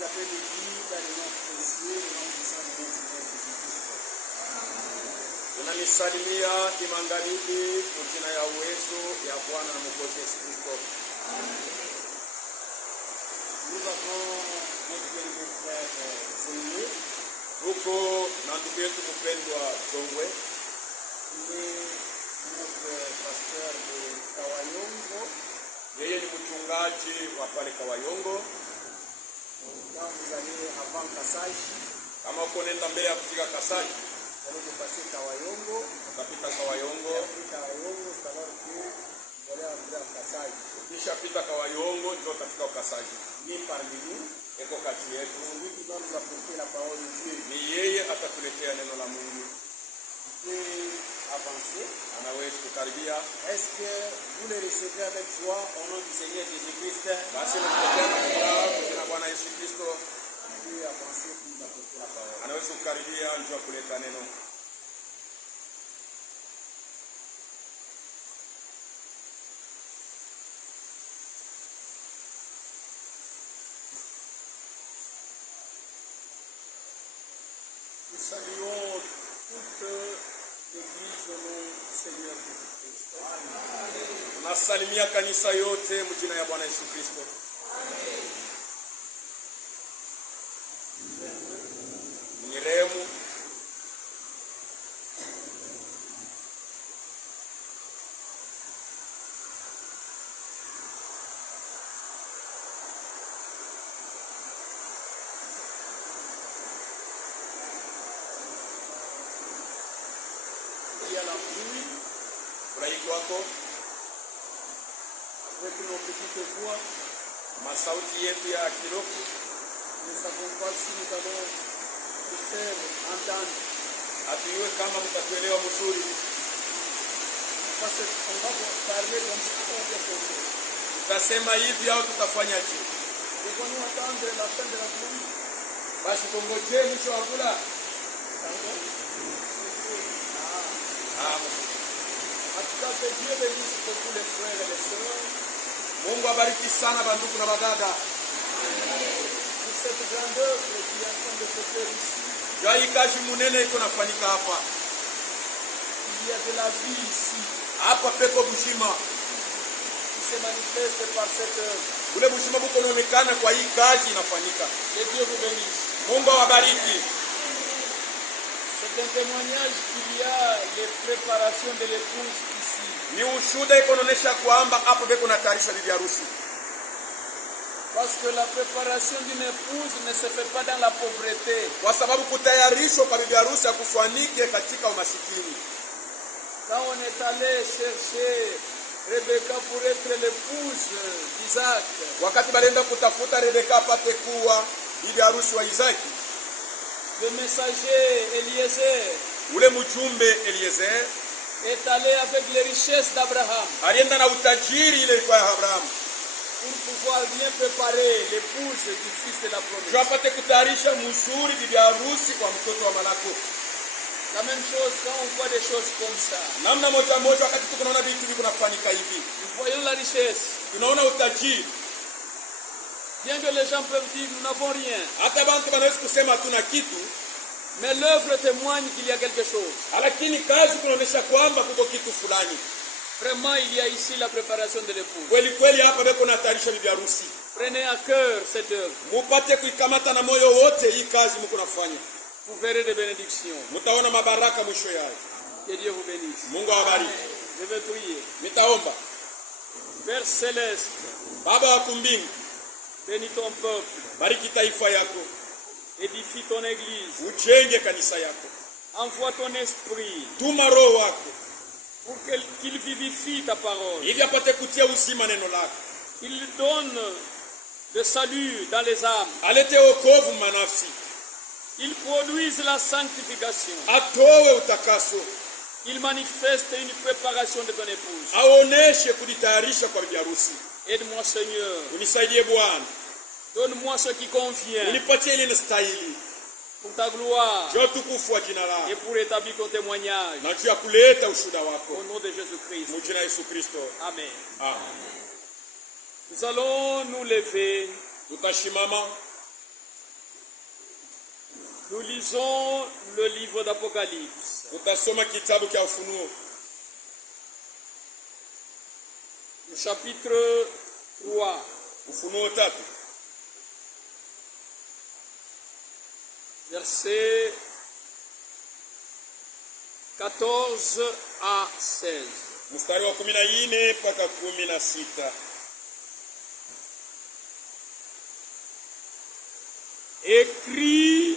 les après-midi dans le nom précieux, le nom puissant de notre Seigneur Jésus-Christ. Tunamisalimia kimagharibi kwa jina ya uwezo ya Bwana na Mwokozi Yesu Kristo. Nous avons notre bien-aimé frère Zélie. Huko na ndugu yetu kupendwa Zongwe. Il est notre pasteur de Kawayongo. Yeye ni mchungaji wa pale Kawayongo. Quand vous allez avant Kasaji, Kama uko nenda mbele ya kufika Kasaji, vous allez passer Kawayongo. utapita Kawayongo. Après Kawayongo, c'est alors que vous allez arriver à Kasaji. Kisha pita Kawayongo ndio utafika Kasaji. Il est parmi nous. Eko kati yetu. C'est lui qui doit nous apporter la parole de Dieu. Ni yeye atatuletea neno la Mungu. Et avancer. Anaweza kukaribia. Est-ce que vous le recevez avec joie au nom du Seigneur Jésus-Christ? Basi mpokea na furaha kwa jina la Bwana Yesu Kristo. Dieu avancer pour nous apporter la parole. Anaweza kukaribia njoo kuleta neno. Nous saluons toute l'église au nom du Seigneur Jésus-Christ. Tunasalimia kanisa yote mjina ya Bwana Yesu Kristo. Niremu. Il y a la pluie Furahi kwako. avec nos petites voix. Masauti yetu ya kiroko. Nous ne savons pas si nous allons nous faire entendre. Hatujue kama mtatuelewa mzuri. Parce qu'on va parler comme ça ou quelque chose. Tutasema hivi au tutafanyaje? Devons-nous attendre la fin de la pluie? Basi tungojee mwisho wa kula. En tout cas, que Dieu bénisse pour tous les frères et les sœurs. Mungu abariki sana bandugu na badada. Pour cette grande œuvre qui est en train de se faire ici. Jua hii kazi munene iko nafanyika hapa. Il y a de la vie ici Hapa peko bushima. qui se manifeste par cette œuvre. Ule bushima buko unaonekana kwa hii kazi inafanyika. Que Dieu vous bénisse. Mungu awabariki. C'est un témoignage qu'il y a les préparations de l'épouse ici. Ni ushuhuda iko naonesha kwamba hapo beko natayarisha bibi harusi. Parce que la préparation d'une épouse ne se fait pas dans la pauvreté. Kwa sababu kutayarishwa kwa bibi harusi hakufanike katika umasikini. Quand on est allé chercher Rebecca pour être l'épouse d'Isaac, Wakati balienda kutafuta Rebeka apate kuwa bibi harusi wa Isaki, le messager Eliezer ule mjumbe Eliezer est allé avec les richesses d'Abraham alienda na utajiri ile ilikuwa ya Abraham. pour pouvoir bien préparer l'épouse du fils de la Ndio promesse. apate kutayarisha mzuri bibi harusi kwa mtoto wa Malako. La même chose quand on voit des choses comme ça. Namna moja moja wakati tunaona vitu hivi kunafanyika hivi. Nous voyons la richesse. Tunaona utajiri. Bien que les gens peuvent dire nous n'avons rien, Hata bantu wanaweza kusema hatuna kitu, mais l'œuvre témoigne qu'il y a quelque chose. lakini kazi kunaonesha kwamba kuko kitu fulani. Vraiment, il y a ici la préparation de l'épouse. Kweli kweli hapa beko natayarisha bibi harusi. Prenez à cœur cette œuvre. Mupate kuikamata na moyo wote hii kazi mko nafanya. Vous verrez des bénédictions. Mtaona mabaraka mwisho yake. Que Dieu vous bénisse. Mungu awabariki. Je vais prier. Nitaomba. Père céleste, Baba wa kumbingu, bénis ton peuple. bariki taifa yako. Édifie ton église. Ujenge kanisa yako. Envoie ton esprit Tuma roho wako pour qu'il vivifie ta parole. ili apate kutia uzima neno lako. Il donne le salut dans les âmes. Alete wokovu manafsi. Il produise la sanctification. Atowe utakaso. Il manifeste une préparation de ton épouse. Aoneshe kujitayarisha kwa bibi harusi. Aide-moi, Seigneur. Unisaidie Bwana. Donne-moi ce qui convient Unipatie ile inastahili. pour ta gloire Juu tukufu wa jina et lako. pour établir ton témoignage. Na juu ya kuleta ushuhuda wako. Au nom de Jésus-Christ. Mjina Yesu Kristo. Amen. Amen. Nous allons nous lever Tutashimama Nous lisons le livre d'Apocalypse. Tutasoma kitabu cha Ufunuo, Le chapitre 3. Ufunuo 3, Versets 14 à 16. mstari wa 14 mpaka 16. Écrit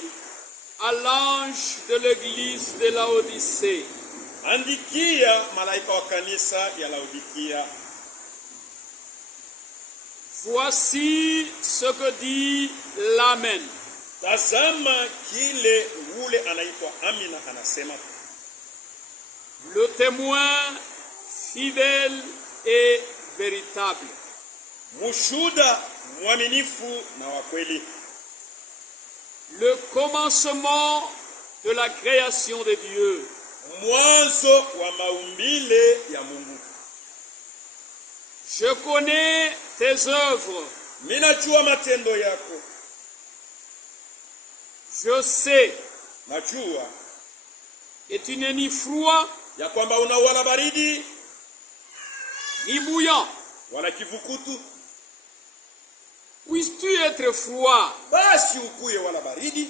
à l'ange de l'église de Laodicée. Andikia malaika wa kanisa ya Laodikia, Voici ce que dit l'Amen, tazama kile ule anaitwa Amina anasema, le témoin fidèle et véritable, mushuda mwaminifu na wa kweli, le commencement de la création de Dieu, mwanzo wa maumbile ya Mungu. Je connais tes œuvres, Minajua matendo yako, je sais najua que tu n'es ni froid ya kwamba una wala baridi ni bouillant. wala kivukutu. Puisses-tu être froid Basi ukuye wala baridi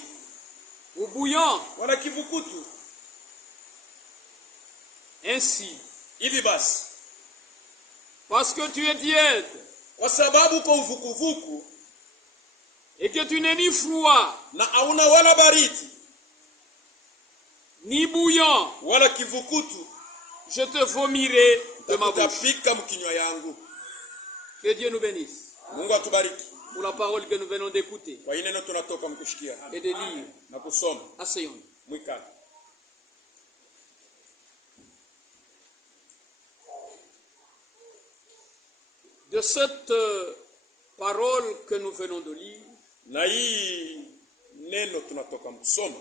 ou bouillant? wala kivukutu. Ainsi, Hivi basi, parce que tu es tiède kwa sababu uko uvukuvuku et que tu n'es ni froid na hauna wala baridi ni bouillant, wala kivukutu, je te vomirai de ma bouche. utapika mkinywa yangu. Que Dieu nous bénisse Mungu atubariki pour la parole que nous venons d'écouter kwa hii neno tunatoka mkushikia et de lire. na kusoma. Asseyons-nous. Mwikaka. De cette parole que nous venons de lire, Na hii neno tunatoka mkusoma,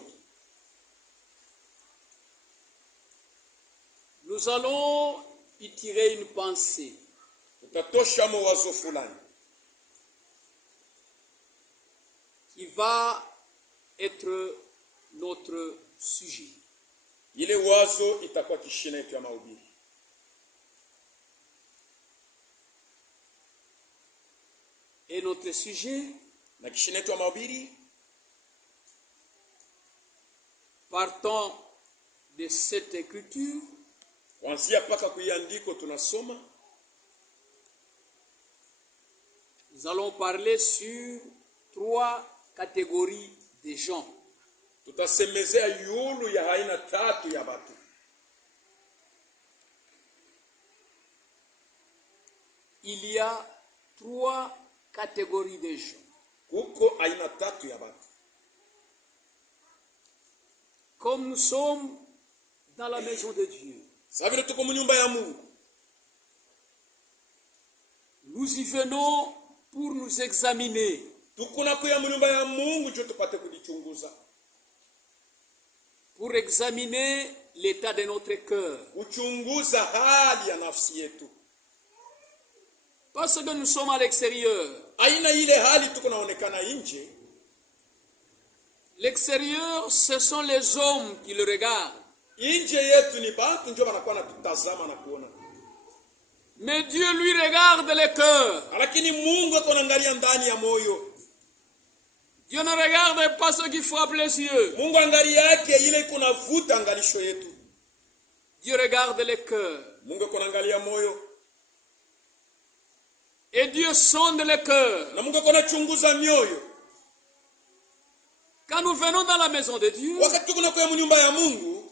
nous allons y tirer une pensée. tutatosha mawazo fulani Qui va être notre sujet. ile wazo itakuwa kishina yetu ya mahubiri. Et notre sujet, Na kishina yetu ya mahubiri, partant de cette écriture, kuanzia paka kuiandiko tunasoma, nous allons parler sur 3 catégories de gens. tutasemezea yulu ya aina 3 ya batu. Il y a 3 catégories de gens. Kuko aina 3 ya batu. Comme nous sommes dans la maison de Dieu, Savile tuko munyumba ya Mungu, nous y venons pour nous examiner. tukuna kuya munyumba ya Mungu jo tupate kujichunguza, Pour examiner l'état de notre cœur. kuchunguza hali ya nafsi yetu. Parce que nous sommes à l'extérieur. Aina ile hali tuko naonekana nje. L'extérieur, ce sont les hommes qui le regardent. Nje yetu ni batu njo wanakuwa natutazama na kuona, Mais Dieu lui regarde le cœur. lakini Mungu ako anaangalia ndani ya moyo. Dieu ne regarde pas ce qui frappe les yeux. Mungu angalia yake ile iko navuta angalisho yetu. Dieu regarde le cœur. Mungu ako anaangalia moyo, Et Dieu sonde le cœur. na Mungu ako anachunguza mioyo. Quand nous venons dans la maison de Dieu, Wakati tuko nakuya munyumba ya Mungu,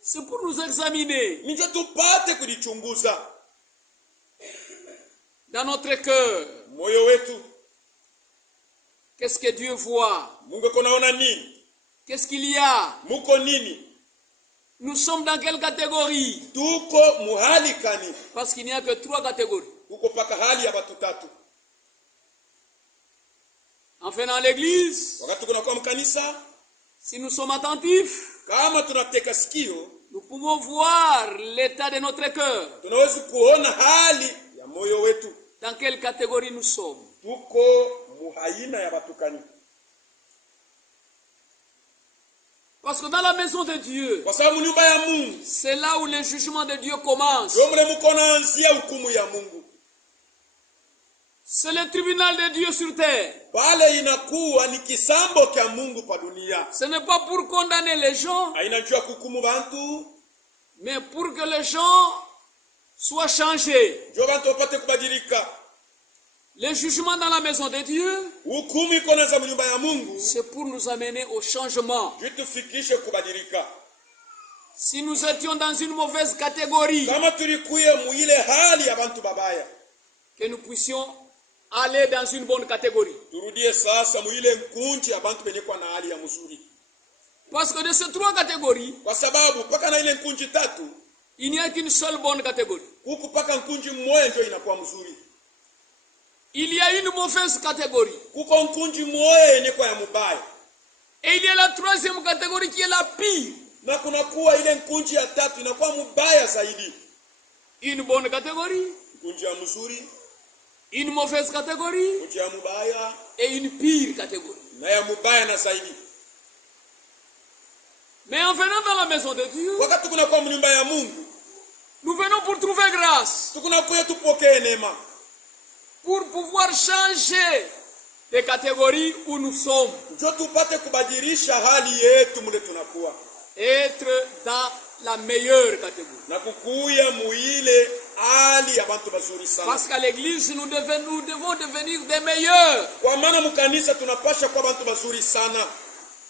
c'est pour nous examiner njo tupate kujichunguza dans notre cœur. moyo wetu. Qu'est-ce que Dieu voit? Mungu ako naona nini? Qu'est-ce qu'il y a? Muko nini? Nous sommes dans quelle catégorie? Tuko muhali kani? Parce qu'il n'y a que 3 catégories. Kuko paka hali ya batu 3. Enfin, dans l'église, Wakati tuko nakuwa mkanisa, si nous sommes attentifs, kama tunateka sikio, nous pouvons voir l'état de notre cœur. tunaweza kuona hali ya moyo wetu. Dans quelle catégorie nous sommes? Tuko muhaina ya batu kani? Parce que dans la maison de Dieu, Kwa sababu nyumba ya Mungu c'est là où le jugement de Dieu commence. ndio mle mko naanzia hukumu ya Mungu. C'est le tribunal de Dieu sur terre. Pale inakuwa ni kisambo kya Mungu pa dunia. Ce n'est pas pour condamner les gens, Haina juu ya kuhukumu bantu, mais pour que les gens soient changés. ndio bantu wapate kubadilika. Le jugement dans la maison de Dieu, Hukumu iko naanza nyumba ya Mungu, c'est pour nous amener au changement. tufikishe kubadilika. Si nous étions dans une mauvaise catégorie, Kama tulikuye muile hali ya bantu babaya, que nous puissions aller dans une bonne catégorie. turudie sasa muile nkunji ya bantu benye kwa na hali ya mzuri. Parce que de ces trois catégories, Kwa sababu paka na ile nkunji tatu, il n'y a qu'une seule bonne catégorie. huku paka nkunji mmoja ndio inakuwa mzuri. Il y a une mauvaise catégorie. Kuko nkunji mmoja yenye kwa ya mubaya. Et il y a la troisième catégorie qui est la pire. Na kunakuwa ile nkunji ya tatu inakuwa mubaya zaidi. Une bonne catégorie, Nkunji ya mzuri, une mauvaise catégorie nkunji ya mubaya, et une pire catégorie. na ya mubaya na zaidi. Mais en venant dans la maison de Dieu, Wakati kunakuwa mnyumba ya Mungu, nous venons pour trouver grâce, tukunakuya tupokee neema. pour pouvoir changer les catégories où nous sommes, Njo tupate kubadilisha hali yetu mule tunakuwa. être dans la meilleure catégorie. Na kukuya muile hali ya bantu bazuri sana. Parce qu'à l'église, nous devons devenir des meilleurs, Kwa maana mkanisa tunapasha kwa bantu bazuri sana.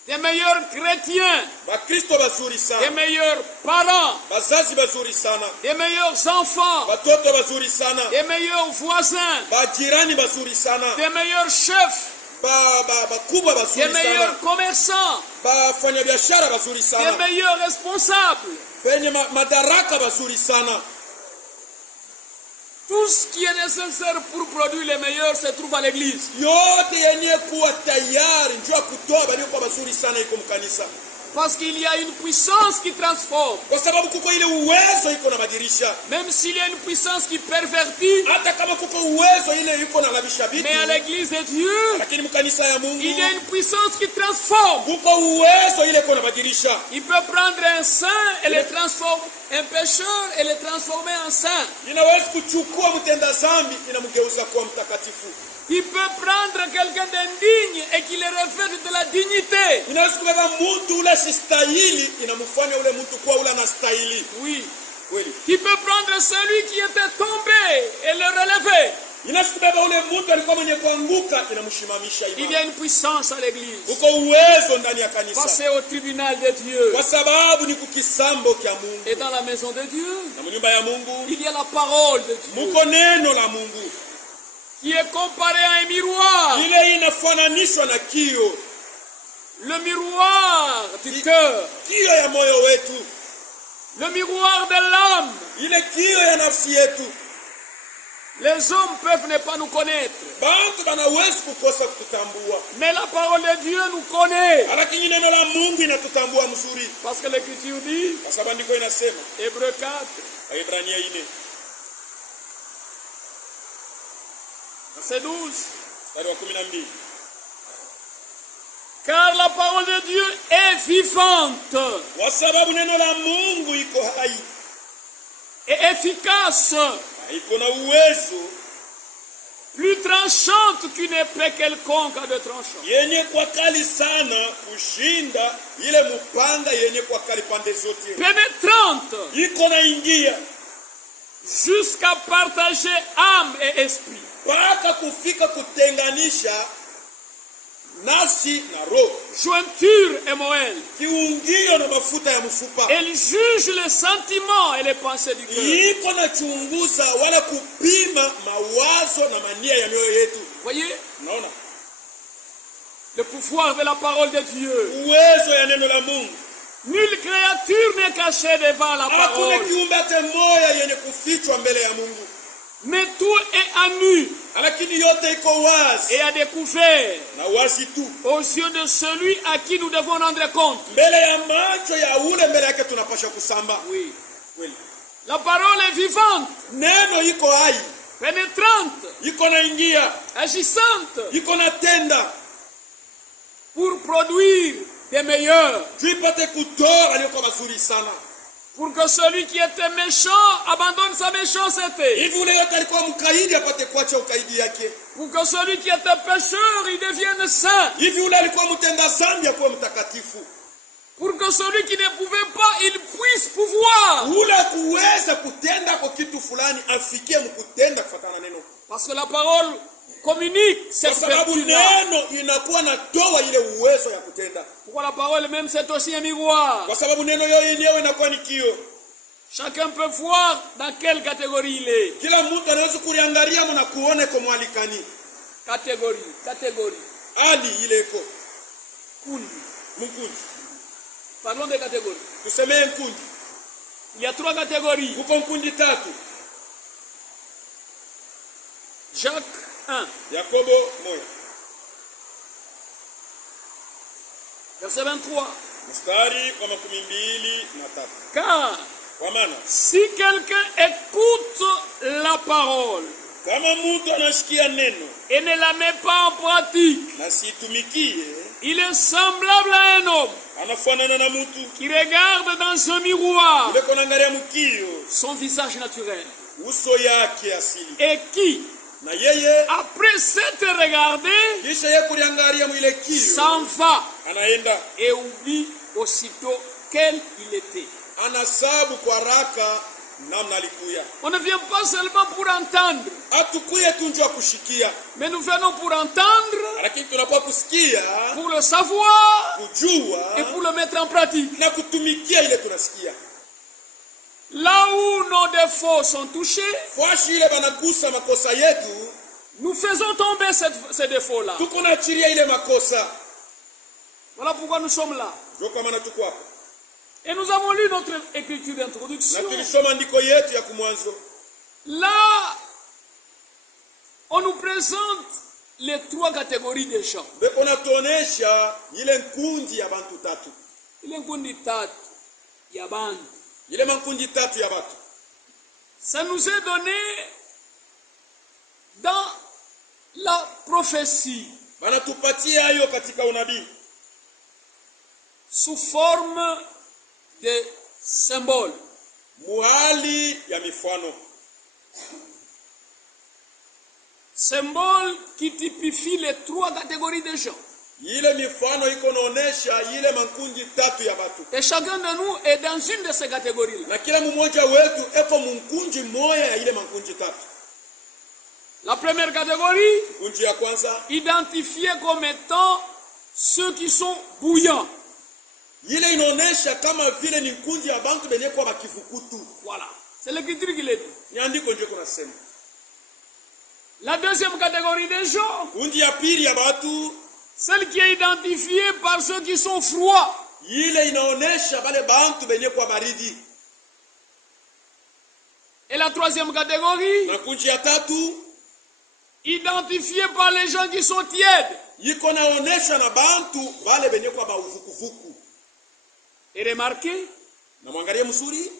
des meilleurs chrétiens, Bakristo bazuri des sana. meilleurs parents, Bazazi bazuri sana. des meilleurs enfants, Batoto bazuri sana. des meilleurs voisins, Bajirani bazuri sana. des meilleurs chefs, Bakubwa des bazuri meilleurs sana. commerçants, Bafanyabiashara bazuri des sana. meilleurs responsables. Penye madaraka bazuri sana. Tout ce qui est nécessaire pour produire les meilleurs se trouve à l'église. Yote yenye kuwa tayari njoo kutoa bali kwa bazuri sana iko mkanisa. Parce qu'il y a une puissance qui transforme. Kwa sababu kuko ile uwezo iko na badilisha. Même s'il y a une puissance qui pervertit, Hata kama kuko uwezo ile iko na labisha vitu. mais à l'église de Dieu, Lakini mkanisa ya Mungu il y a une puissance qui transforme. kuko uwezo ile iko na badilisha. Il peut prendre un saint et le transformer, un pécheur et le transformer en saint. Inaweza kuchukua mtenda dhambi inamgeuza kuwa mtakatifu. Il peut prendre quelqu'un d'indigne et qui le revêt de la dignité. Inaweza kubeba mtu ule sistahili inamfanya ule mtu kuwa ule anastahili. Oui. Kweli. Il peut prendre celui qui était tombé et le relever. Inaweza kubeba ule mtu alikuwa mwenye kuanguka inamshimamisha Il y imara. a une puissance à l'église. Uko uwezo ndani ya kanisa. Passez au tribunal de Dieu. Kwa sababu ni kukisambo kya Mungu. Et dans la maison de Dieu, Na nyumba ya Mungu il y a la parole de Dieu muko neno la Mungu. qui est comparée à un miroir. Ile inafananishwa na kio. Le miroir du cœur. Kio ya moyo wetu. Le miroir de l'âme. Ile kio ya nafsi yetu. Les hommes peuvent ne pas nous connaître. Bantu banawezi kukosa kututambua. Mais la parole de Dieu nous connaît. Lakini neno la Mungu inatutambua mzuri. Parce que l'Écriture dit, Kwa sababu ndiko inasema Hébreux 4, Waebrania 4 verset 12. mstari wa 12. Car la parole de Dieu est vivante Kwa sababu neno la Mungu iko hai. et efficace, Iko na uwezo plus tranchante qu'une épée quelconque à deux tranchants. yenye kwa kali sana kushinda ile mupanga yenye kwa kali pande zote. Pénétrante Iko na ingia jusqu'à partager âme et esprit. mpaka kufika kutenganisha nafsi na roho, Jointure et moelle. kiungio na mafuta ya mfupa. Elle juge les sentiments et les pensées du cœur. Iko na chunguza wala kupima mawazo na mania ya mioyo yetu. Voyez Unaona le pouvoir de la parole de Dieu. uwezo ya neno la Mungu. Nulle créature n'est cachée devant la Hakuna parole. kiumbe hata moja yenye kufichwa mbele ya Mungu, Mais tout est à nu lakini yote iko wazi et à découvert na wazi tu aux yeux de celui à qui nous devons rendre compte. mbele ya macho ya ule mbele yake tunapasha kusamba. Oui. Kweli La parole est vivante, neno iko hai, pénétrante, iko na ingia, agissante iko na tenda pour produire des meilleurs. juu ipate kutoa waliokuwa wazuri sana, Pour que celui qui était méchant abandonne sa méchanceté. hivi ule yote alikuwa mkaidi apate kuacha ukaidi yake, Pour que celui qui était pécheur, il devienne saint. hivi ule alikuwa mtenda dhambi akuwe mtakatifu, Pour que celui qui ne pouvait pas, il puisse pouvoir. ule kuweza kutenda kwa kitu fulani afikie mkutenda kufuatana na neno, Parce que la parole communique kwa cette sababu vertu-là. neno inakuwa natoa ile uwezo ya kutenda, Pourquoi la parole même, c'est aussi un miroir. kwa sababu neno yoyo yenyewe inakuwa ni kio. Chacun peut voir dans quelle catégorie il est. Kila mtu anaweza kuliangalia na kuone kwa mwalikani Catégorie. ali ile iko Kundi. mkundi, Parlons des catégories. tusemee mkundi. Il y a 3 catégories. Kuko mkundi tatu. Jacques 1, Yakobo 1 verset 23. mstari wa 23. Car Kwa maana si quelqu'un écoute la parole kama mtu anasikia neno et ne la met pas en pratique, na situmikie, il est semblable à un homme anafanana na mtu qui regarde dans un miroir ile konaangalia mkio son visage naturel uso yake asili, et qui, na yeye après s'être regardé, kisha yeye kuliangalia mwile kio s'en va anaenda et oublie aussitôt quel il était. anasabu kwa haraka namna alikuya. On ne vient pas seulement pour entendre, Hatukuye tu njoo kushikia, mais nous venons pour entendre, lakini tunapokuwa kusikia, pour le savoir kujua et pour le mettre en pratique. na kutumikia ile tunasikia. Là où nos défauts sont touchés, Fwashi ile banagusa makosa yetu, nous faisons tomber ces défauts-là. tuko na achilia ile makosa. Voilà pourquoi nous sommes là. Ndio kwa maana tuko hapa. Et nous avons lu notre écriture Na d'introduction. tulisoma andiko yetu ya kumwanzo. Là, on nous présente les 3 catégories de gens. Beko natuonesha ile nkundi ya bantu tatu. Il kundi tatu ya bantu. Ile mankundi tatu ya batu. Ça nous est donné dans la prophétie Banatupatia hayo katika unabii sous forme de symboles. muhali ya mifano. Symboles qui typifient les 3 catégories de gens. Ile mifano iko naonesha ile mankundi tatu ya batu. Et chacun de nous est dans une de ces catégories-là. Na kila mmoja wetu eko munkunji moya ya ile mankundi tatu. La première catégorie, Kunji ya kwanza identifiée comme étant ceux qui sont bouillants. ile inaonesha kama vile ni kundi ya bantu benye kwa bakivukutu. Voilà. C'est l'écriture qui l'a dit. Ni andiko nje kuna sema. La deuxième catégorie des gens, Kundi ya pili ya batu celle qui est identifiée par ceux qui sont froids. ile inaonesha bale bantu benye kwa baridi. Et la troisième catégorie, Na kunji ya tatu identifiée par les gens qui sont tièdes. iko naonesha na bantu bale benye kwa bauvukuvuku. Et remarquez, Na mwangalie mzuri,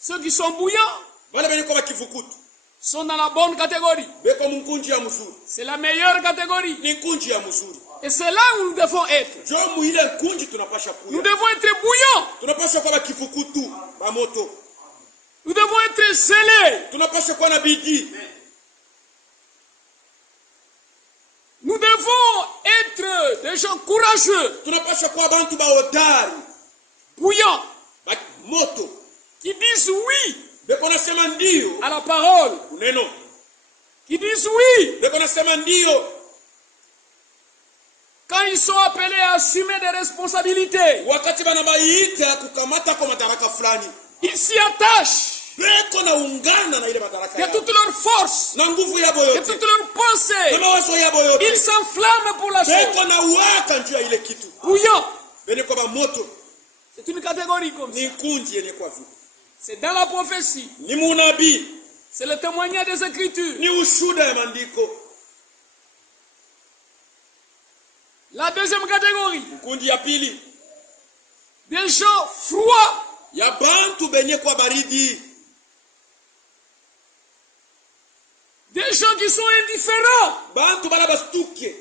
ceux qui sont bouillants bale benye kwa bakivukutu sont dans la bonne catégorie. beko munkunji ya mzuri. C'est la meilleure catégorie. Ni kunji ya mzuri. Et c'est là où nous devons être. Jo muile kunji tunapasha Nous kuya. devons être bouillants. Tunapasha kwa bakivukutu ba moto. Nous devons être scellés. Tunapasha kwa na bidii. Nous devons être des gens courageux, Tunapasha kwa bantu ba hodari, bouillants, ba moto. qui disent oui Beko nasema ndio à la parole, uneno. qui disent oui Beko nasema ndio quand ils sont appelés à assumer des responsabilités. wakati banabaita kukamata kwa madaraka fulani. Ils s'y attachent Beko na ungana na ile madaraka de yao. toute leur force, Na nguvu yabo de yote. toute leur Na pensée. mawazo yabo yote. Ils s'enflamment pour la chose. Beko na waka njuu ya ile kitu. Bouillants. Bene kwa ba moto. C'est une catégorie comme ça. Ni kunji yenye kwa vile. C'est dans la prophétie. Ni munabii. C'est le témoignage des Écritures. Ni ushuda ya maandiko. La deuxième catégorie, Kundi ya pili des gens froids, ya bantu benye kwa baridi. des gens qui sont indifférents. Bantu bala bastuke.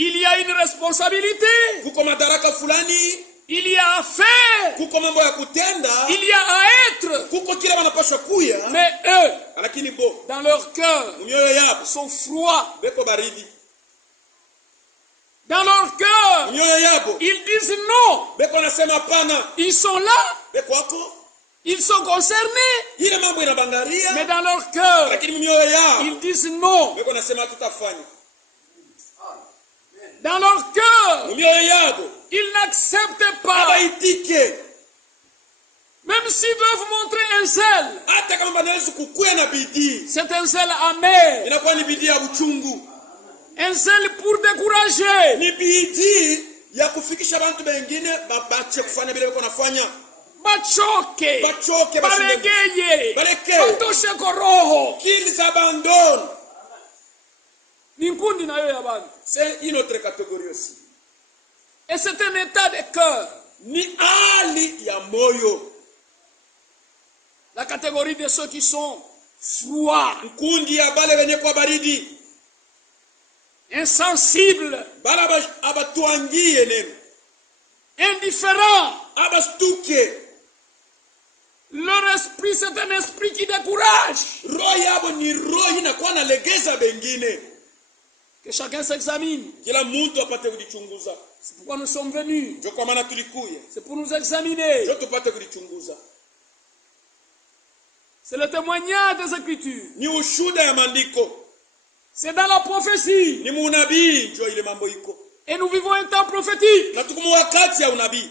il y a une responsabilité, kuko madaraka fulani, il y a à faire, kuko mambo ya kutenda, il y a à être. kuko kila wanapaswa kuya, Mais eux, lakini bo dans leur cœur, mioyo yabo sont froids. beko baridi, Dans leur cœur, mioyo yabo ils disent non. beko nasema hapana, Ils sont là, beko wako ils sont concernés, ile mambo inabangaria, mais dans leur cœur, lakini mioyo yao ils disent non. beko nasema tutafanya. Dans leur cœur, Mioyo yabo ils n'acceptent pas, abaitike, même s'ils doivent montrer un zèle. hata kama banaweza kukuya na bidii, C'est un zèle amer, inakuwa ni bidii ya uchungu, un zèle pour décourager. ni bidii ya kufikisha bantu bengine babache kufanya vile beko nafanya, Bachoke, bachoke, baregeye, baleke batoshe koroho. qu'ils abandonnent. Ni nkundi na yo ya bantu. C'est une autre catégorie aussi. Et c'est un état de cœur. Ni hali ya moyo, La catégorie de ceux qui sont froids, kundi ya bale benye kwa baridi, insensibles, bala abatuangie neno, indifférents. abastuke. Leur esprit, c'est un esprit qui décourage. Roho yabo ni roho inakuwa nalegeza bengine. Que chacun s'examine. Kila mtu apate kujichunguza. C'est pourquoi nous sommes venus. Ndio kwa maana tulikuya. C'est pour nous examiner. Ndio tupate kujichunguza. C'est le témoignage des Écritures. Ni ushuhuda ya maandiko. C'est dans la prophétie. Ni unabii ndio ile mambo iko. Et nous vivons un temps prophétique Na tuko wakati ya unabii.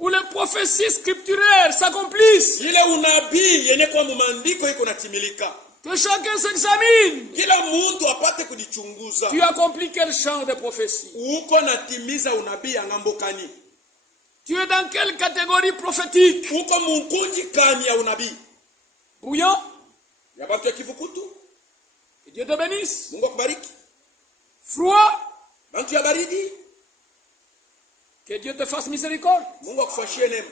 où les prophéties scripturaires s'accomplissent. Ile unabii yenye kwa maandiko iko natimilika. Que chacun s'examine. Kila mtu apate kujichunguza. Tu accomplis quel champ de prophétie? Uko natimiza unabii angambokani. Tu es dans quelle catégorie prophétique? Uko mkunji kani ya unabii. Bouillant? Ya batu ya kivukutu. Que Dieu te bénisse. Mungu akubariki. Froid? Bantu ya baridi. Que Dieu te fasse miséricorde. Mungu akufashie neema.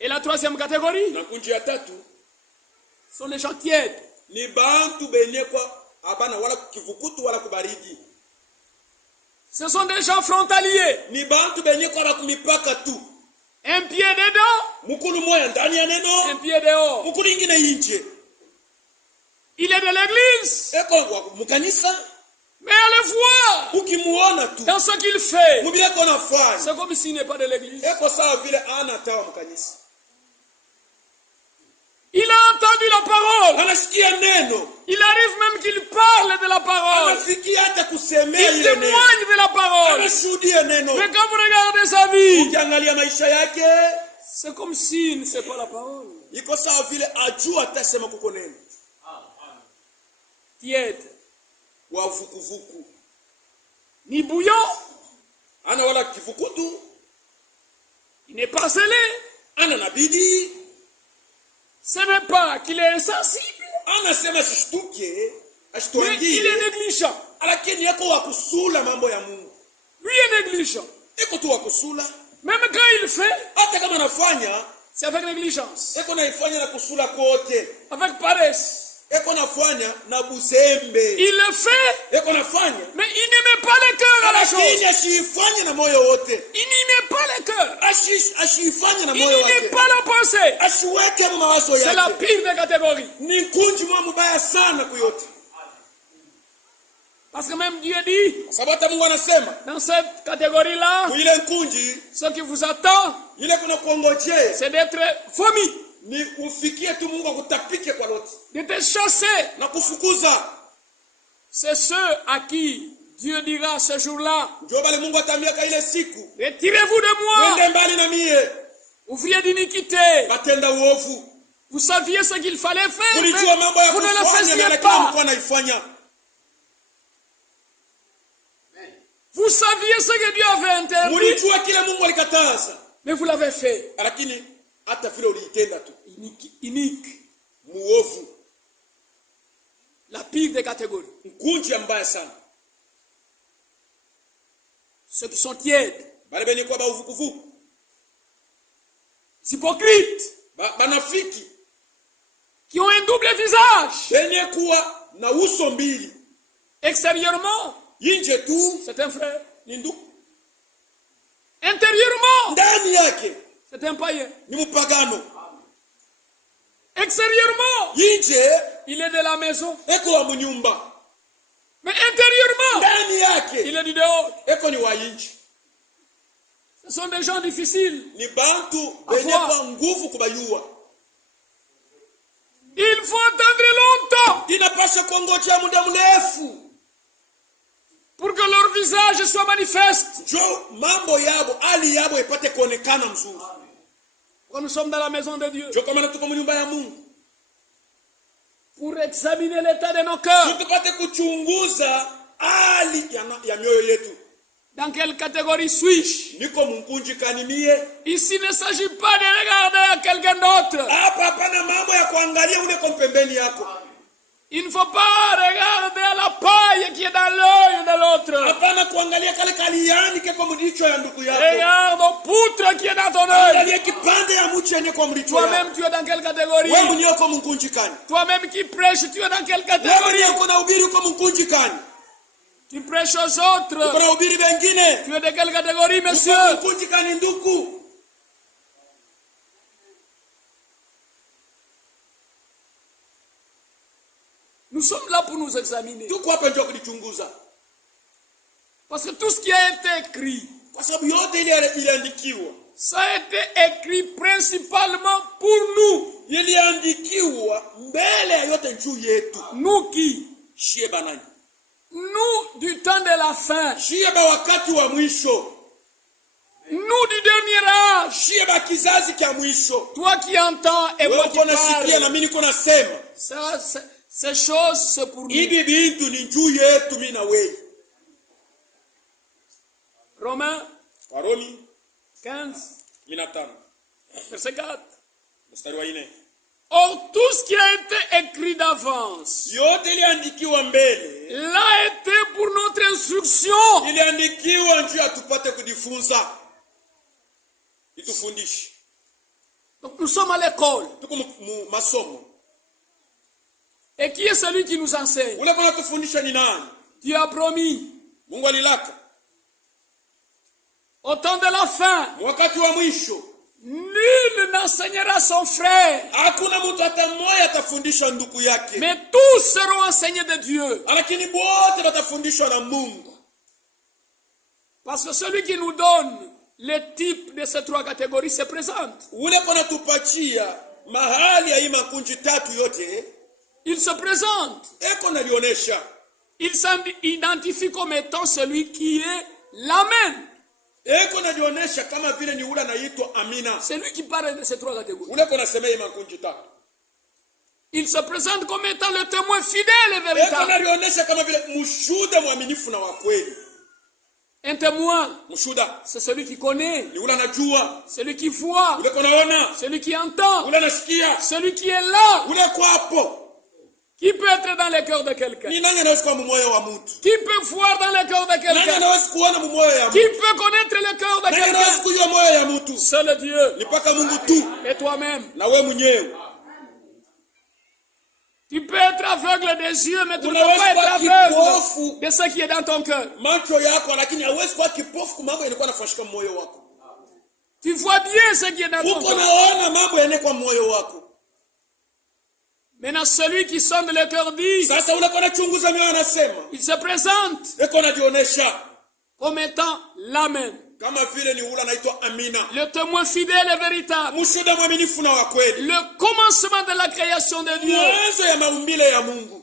Et la troisième catégorie Na kunji ya tatu sont les gens tièdes. ni bantu benye kwa abana wala kivukutu wala kubaridi. Ce sont des gens frontaliers. Ni bantu benye kwa kumipaka tu. Un pied dedans, Mukulu moya ndani ya un neno, pied dehors. mukulu ingine inje. Il est de l'église, Eko mukanisa, mais à le voir ukimuona tu dans ce qu'il fait, mubile kona fanya. c'est comme s'il n'est pas de l'église. Eko sawa vile ana tawa mukanisa. Il a entendu la parole. Anasikia neno, Il arrive même qu'il parle de la parole. anafikia hata kusemea Il ile neno, témoigne de la parole. anashuhudia neno. Mais quand vous regardez sa vie, Ukiangalia maisha yake c'est comme s'il ne sait pas la parole. iko sawa vile ajua atasema kuko neno. Tiède, Wa vukuvuku, ni bouillant, ana wala kivukutu, il n'est pas scellé. ana nabidi, Ce n'est pas qu'il est insensible, anasema ashtuke, mais il est ashtuangie, négligent. lakini yako wa kusula mambo ya Mungu. Lui est négligent. Iko tu wa kusula, Même quand il fait, hata kama anafanya, c'est avec négligence, iko naifanya na kusula kote. avec paresse. Iko nafanya na buzembe. Il le fait, Iko nafanya, mais il ne met pas le cœur à la chose. lakini asifanye na moyo wote. Il n'y met pas le cœur. Asifanye na Il moyo n'y met wake. pas la pensée. Asiweke mawazo C'est la yake. pire des catégories. Ni kunji mwa mubaya sana kuyote. Parce que même Dieu dit, Sababu hata Mungu anasema, dans cette catégorie-là, kuile kunji, ce qui vous attend, ile kuna kuongojea, c'est d'être vomi, ni ufikie tu Mungu akutapike kwa lote. de te chasser. Na kufukuza. C'est ceux à qui Dieu dira ce jour-là, Ndio bale Mungu atambia ile siku. retirez-vous de moi, Nende mbali na mie. ouvriers d'iniquité. Batenda uovu. Vous saviez ce qu'il fallait faire, Kulijua mambo mais ya vous ne le kufanya na faisiez kila mtu pas. anaifanya. Vous saviez ce que Dieu avait interdit, Mulijua kile Mungu alikataza. mais vous l'avez fait. Lakini hata vile uliitenda tu. Inique. Muovu. La pire des catégories. Mkunji mbaya sana. Ceux qui sont tièdes, Bale benye kwa ba uvukuvuku. hypocrites, Banafiki. qui ont un double visage. Benye kuwa na uso mbili. Extérieurement, Inje tu c'est un frère. ni ndugu. Intérieurement, Ndani yake c'est un païen. ni mpagano. Extérieurement, Inje il est de la maison. eko wa mnyumba. Mais intérieurement, Ndani yake il est du dehors. eko ni wa inje. Ce sont des gens difficiles. Ni bantu Afwa. wenye kwa nguvu kubayua. Il faut attendre longtemps Inapasha kuongojea muda mrefu pour que leur visage soit manifeste. jo mambo yabo hali yabo ipate kuonekana mzuri. Quand nous sommes dans la maison de Dieu, Jo kama tuko mnyumba ya Mungu, pour examiner l'état de nos cœurs, tupate kuchunguza hali ya mioyo yetu. dans quelle catégorie suis-je? Niko mkunji kanimie. Ici, il ne s'agit pas de regarder à quelqu'un d'autre. Hapa hapana mambo ya kuangalia ule kwa pembeni yako. Il ne faut pas regarder à la paille qui est dans l'œil de l'autre. Hapana kuangalia kale kaliani keko mdicho ya ndugu yako. Regarde au poutre qui est dans ton œil. Angalia kipande ya mche yenye kwa mdicho yako. Toi-même, tu es dans quelle catégorie? Wewe mwenyewe uko mkunji kani? Toi-même qui prêches, tu es dans quelle Wewe catégorie? mwenyewe uko na ubiri uko mkunji kani? Tu prêches aux autres. Uko na ubiri wengine? Tu es de quelle catégorie, monsieur? Uko mkunji kani ndugu? Nous sommes là pour nous examiner. Tuko hapa ndio kulichunguza. Parce que tout ce qui a été écrit, Kwa sababu yote ile iliandikiwa. ça a été écrit principalement pour nous. Iliandikiwa mbele ya yote juu yetu. Nous qui? Shie banani. Nous du temps de la fin. Shie ba wakati wa mwisho. Nous du dernier âge. Shie ba kizazi kia mwisho. Toi qui entends et moi qui Wewe unasikia na parle. mimi niko nasema. Ça, ces choses, c'est pour nous. Hivi vitu ni juu yetu mimi na wewe. Romains Warumi 15, 15 verset 4. mstari wa 4. Or, tout ce qui a été écrit d'avance Yote iliandikiwa mbele. l'a été pour notre instruction. Iliandikiwa njoo tupate kujifunza. Itufundishe. Donc, nous sommes à l'école. Tuko masomo. Et qui est celui qui nous enseigne? Ule kuna tufundisha ni nani? Dieu a promis. Mungu alilaka. Au temps de la fin, Wakati wa mwisho. nul n'enseignera son frère. Hakuna mtu hata mmoja atafundisha ndugu yake. Mais tous seront enseignés de Dieu. Lakini wote watafundishwa na Mungu. Parce que celui qui nous donne le type de ces trois catégories se présente. Ule kuna tupatia mahali ya hii makunji tatu yote. Il se présente. Eko nalionesha. Il s'identifie comme étant celui qui est l'Amen. Eko nalionesha kama vile ni ule anaitwa Amina. C'est lui qui parle de ces trois catégories. Ule kuna sema hii makunji tatu. Il se présente comme étant le témoin fidèle et Eko véritable. nalionesha kama vile mshuhuda mwaminifu na wa kweli. Un témoin, Mshuhuda c'est celui qui connaît, ni ule anajua. celui qui voit, Ule kunaona. celui qui entend, Ule anasikia. celui qui est là, Ule kwa hapo. qui peut être dans le cœur de quelqu'un, Ni nani anaweza kuwa mmoyo wa mtu? qui peut voir dans le cœur de Nani quelqu'un, anaweza kuona mmoyo ya qui mtu? peut connaître le cœur de Nani anaweza quelqu'un. kujua moyo ya mtu? C'est le Dieu Ni paka Mungu tu et toi-même. na wewe mwenyewe. Tu peux être aveugle des yeux, mais tu ne peux Unaweza pas être kuwa aveugle kipofu de ce qui est dans ton cœur. macho yako, lakini hauwezi kuwa kipofu kwa mambo yanakuwa yanafanyika moyo wako. Tu vois bien ce qui est dans ton Uko cœur. naona mambo yanakuwa moyo wako. Maintenant, celui qui sonde le cœur dit, Sasa ule kuna chunguza mioyo anasema, il se présente eko najionyesha comme étant l'Amen, kama vile ni ule anaitwa Amina. le témoin fidèle et véritable, Mshuhuda mwaminifu na wa kweli. le commencement de la création de Dieu, Mwanzo ya maumbile ya Mungu.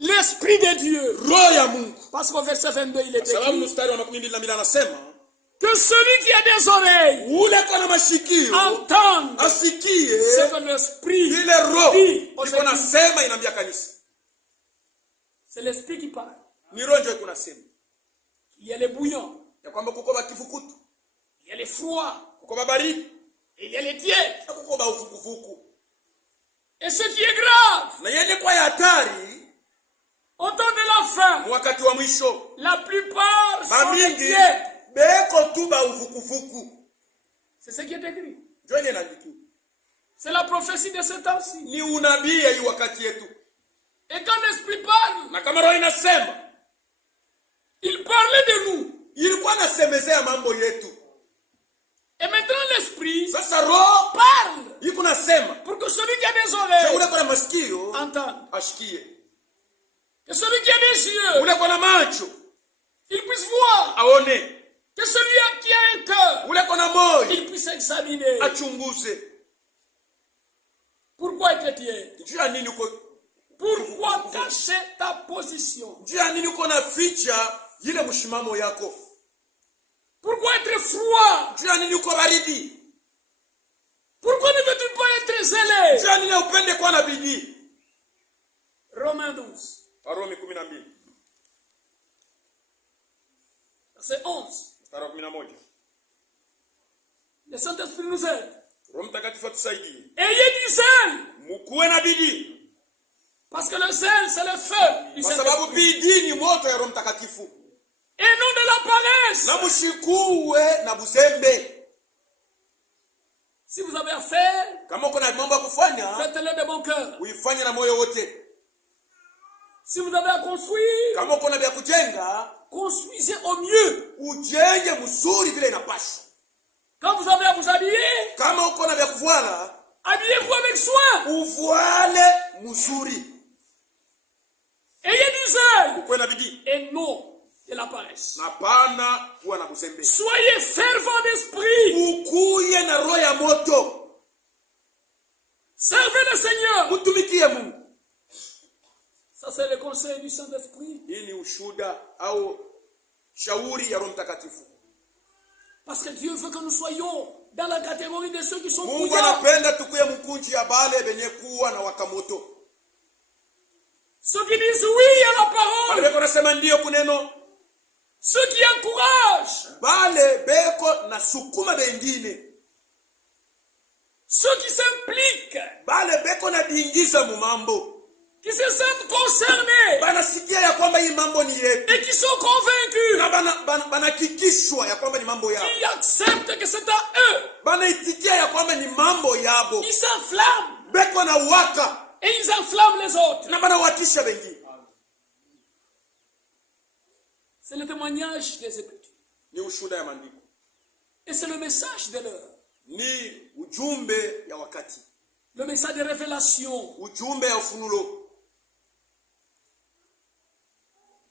l'Esprit de Dieu. Roho ya Mungu. Parce qu'au verset 22, il est Sababu écrit mstari wa 22 anasema, que celui qui a des oreilles ule kuna mashikio entende asikie ce que l'Esprit ile roho dit aux iko églises. nasema inaambia kanisa. C'est l'Esprit qui parle. Ni roho ndio iko nasema. Il y a les bouillons, Ya kwamba kuko bakifukutu, il y a les froids, kuko babaridi, et il y a les tièdes. na kuko ba ufukufuku. Et ce qui est grave, Na yenye kwa ya hatari au temps de la fin, wakati wa mwisho, la plupart sont les bamingi tièdes. beko tu ba ufukufuku. C'est ce qui est écrit. Ndio ile inaandikwa. C'est la prophétie de ce temps-ci. Ni unabii ya hii wakati yetu. Et quand l'Esprit parle, Na kama roho inasema, il de nous. Ilikuwa nasemezea mambo yetu. Et maintenant l'esprit Sasa roho parle iko nasema pour que celui qui a des oreilles ule kwa masikio entende. ashikie. Que celui qui a des yeux Ule kwa macho il puisse voir. aone. Que celui qui a un cœur Ule kwa moyo il puisse examiner. achunguze. Pourquoi être tiède? Jua nini uko Pourquoi cacher ta position? Jua nini uko na ficha ile mshimamo yako? Pourquoi être froid? Jua nini uko baridi? Pourquoi ne veux-tu pas être zélé? Jua nini upende kwa na bidii? Romains 12. Warumi 12. Verset 11. Mstari wa 11. Le Saint-Esprit nous aide. Roho Mtakatifu atusaidie. Ayez du zèle. Mkuwe na bidii. Parce que le zèle, c'est le feu du Kwa sababu Saint-Esprit. bidii ni moto ya Roho Mtakatifu. Et non de la paresse. Na mshikuwe na buzembe. Si vous avez à faire, Kama uko na mambo ya kufanya, faites-le de bon cœur. uifanye na moyo wote. Si vous avez à construire, Kama uko na vya kujenga, construisez au mieux. ujenge mzuri vile inapaswa. Quand vous avez à vous habiller, Kama uko na vya kuvala, habillez-vous avec soin. uvuale mzuri. Ayez du zèle. Ukuwe na bidii. Et non de la paresse. Na pana kuwa na buzembe. Soyez fervents d'esprit. Ukuye na roho ya moto. Servez le Seigneur. Mtumikie Mungu. Ça c'est le conseil du Saint-Esprit. Hii ni ushuhuda au shauri ya Roho Mtakatifu. Parce que Dieu veut que nous soyons dans la catégorie de ceux qui sont Mungu prudents. anapenda tukuye mkunji ya bale benye kuwa na wakamoto. Ceux qui disent oui à la parole. Bale beko nasema ndio kuneno. Ceux qui encouragent. Bale beko na sukuma bengine. Ceux qui s'impliquent. Bale beko na biingiza mu mambo. Qui se sentent concernés. Banasikia ya kwamba hii mambo ni yetu. Et qui sont convaincus. Na banakikishwa ya kwamba ni mambo yao. Qui acceptent que c'est à eux. Banaitikia ya kwamba ni mambo yabo. Ils s'enflamment. Beko na waka. Et ils enflamment les autres. Na banawatisha wengine. C'est le témoignage des Écritures. Ni ushuhuda ya maandiko. Et c'est le message de l'heure. Ni ujumbe ya wakati. Le message de révélation. Ujumbe ya ufunulo.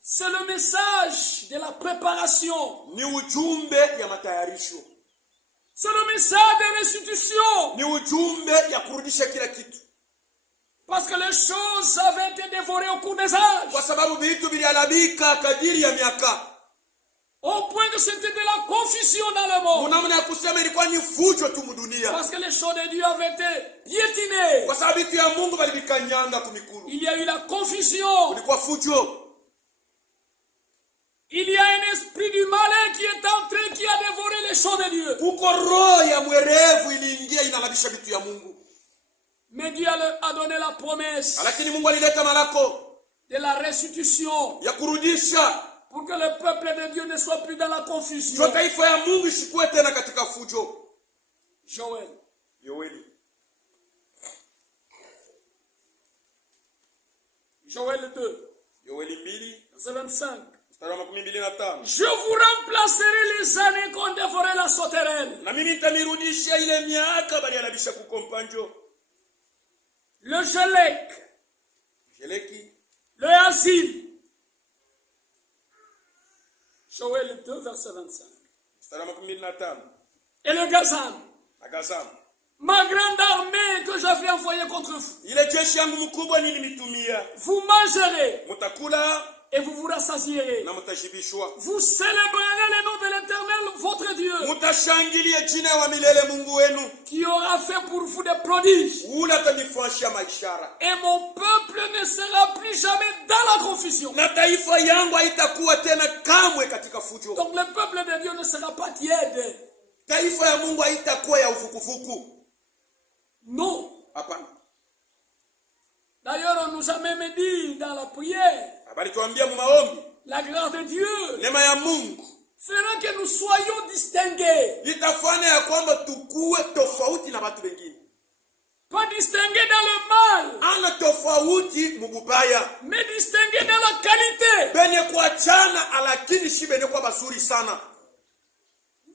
C'est le message de la préparation. Ni ujumbe ya matayarisho. C'est le message de restitution. Ni ujumbe ya kurudisha kila kitu. Parce que les choses avaient été dévorées au cours des âges. Kwa sababu vitu viliharibika kadiri ya miaka. Au point que c'était de la confusion dans le monde. Unamna ya kusema ilikuwa ni fujo tu mudunia. Parce que les choses de Dieu avaient été piétinées. Kwa sababu vitu ya Mungu balivikanyanga kumikuru. Il y a eu la confusion. Kulikuwa fujo. Il y a un esprit du malin qui est entré, qui a dévoré les choses de Dieu. Kuko roho ya mwerevu iliingia inalabisha vitu ya Mungu. Mais Dieu a donné la promesse. Lakini Mungu alileta malako de la restitution. ya kurudisha. Pour que le peuple de Dieu ne soit plus dans la confusion. Taifa ya Mungu isikuwe tena katika fujo. Joël. Yoeli. Joël 2. Yoeli 2. Verset 25. Je vous remplacerai les années qu'on dévorait la sauterelle. Na mimi nitanirudisha ile miaka bali anabisha kukompanjo. Le gelek. Geleki. Le asile. Joël 2, verset 25. Et le gazam. Ma grande armée que j'avais envoyée contre vous. Vous mangerez. Et vous vous rassasierez. Vous célébrerez le nom de l'Éternel, votre Dieu. Qui aura fait pour vous des prodiges. Et mon peuple ne sera plus jamais dans la confusion. Donc le peuple de Dieu ne sera pas tiède. Non. D'ailleurs, on nous a même dit dans la prière. La grâce de Dieu fera que nous soyons distingués. Pas distingués dans le mal, mais distingués dans la qualité. lakini shibe ni kwa bazuri sana.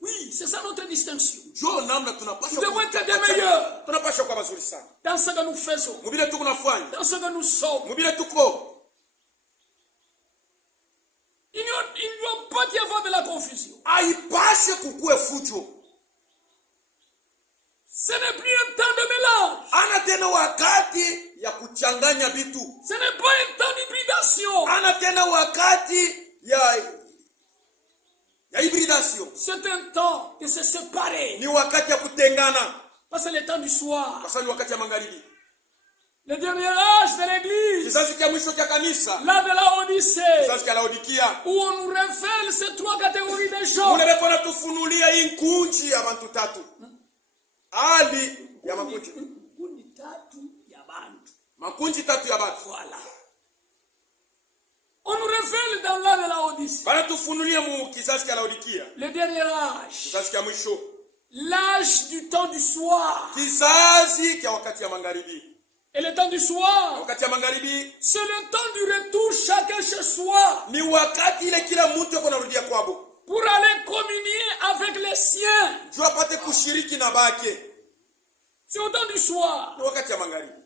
Oui, c'est ça notre distinction. Jo namna tunapaswa. Nous devons être des meilleurs. Tunapaswa kwa bazuri sana. Dans ce que nous faisons. Mubile tuko nafanya. Dans ce que nous sommes. Mubile tuko. Il ne doit pas y avoir de la confusion. Haipashe kukue fujo. Ce n'est plus un temps de mélange. Ana tena wakati ya kuchanganya vitu. Ce n'est pas un temps d'hybridation. Ana tena wakati ya hybridation. C'est un temps de se séparer. Ni wakati ya kutengana. Parce que le temps du soir. Parce que ni wakati ya magharibi. Le dernier âge de l'église. Kizazi cha mwisho cha kanisa. Là de la Odyssée. Kizazi cha Laodikia. Où on nous révèle ces trois catégories de gens. Mule beko natufunulia hii nkunji ya bantu tatu. Ali ya makunji. Makunji tatu ya bantu. Makunji tatu ya bantu. Voilà. On nous révèle dans l'âge de la Odyssée. Bana tufunulia mu kizazi cha Laodikia. Le dernier âge. Kizazi cha mwisho. L'âge du temps du soir. Kizazi cha wakati ya magharibi. Et le temps du soir, wakati ya magharibi, c'est le temps du retour chacun chez soi. Ni wakati ile kila mtu yuko anarudia kwabo. Pour aller communier avec les siens. Juu apate kushiriki na bake. C'est au temps du soir. Ni wakati ya magharibi.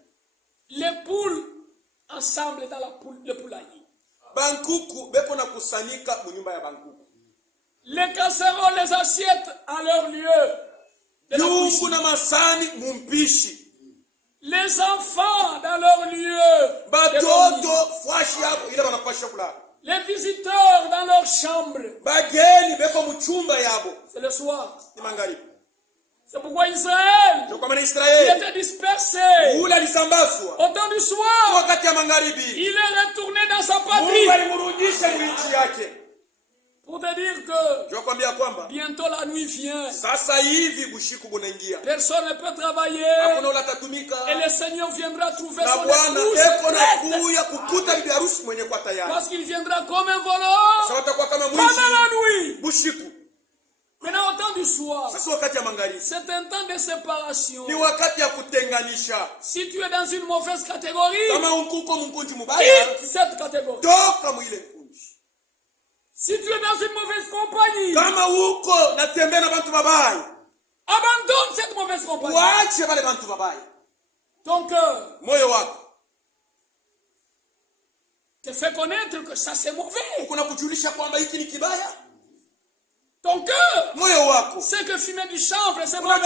Les poules ensemble dans le poulailler. Bankuku beko na kusanika mu nyumba ya bankuku. Les casseroles, les assiettes à leur lieu. Yungu na masani mumpishi. Les enfants dans leur lieu. Batoto fwashi hapo ile banapasha kulala. Les visiteurs dans leur chambre. Bageni beko mu chumba yabo. C'est le soir. Ni magharibi. C'est pourquoi Israël qui était dispersé au temps du soir, il est retourné dans sa patrie. Pour te dire que bientôt la nuit vient. Personne ne peut travailler. Et le Seigneur viendra trouver son épouse prête. Parce qu'il viendra comme un voleur pendant la nuit. Maintenant, au temps du soir, c'est un temps de séparation. Si tu es dans une mauvaise catégorie, quitte cette catégorie. Si tu es dans une mauvaise compagnie, abandonne cette mauvaise compagnie. Ton cœur te fait connaître que ça c'est mauvais. Ton cœur c'est que fumer du chanvre c'est mauvais.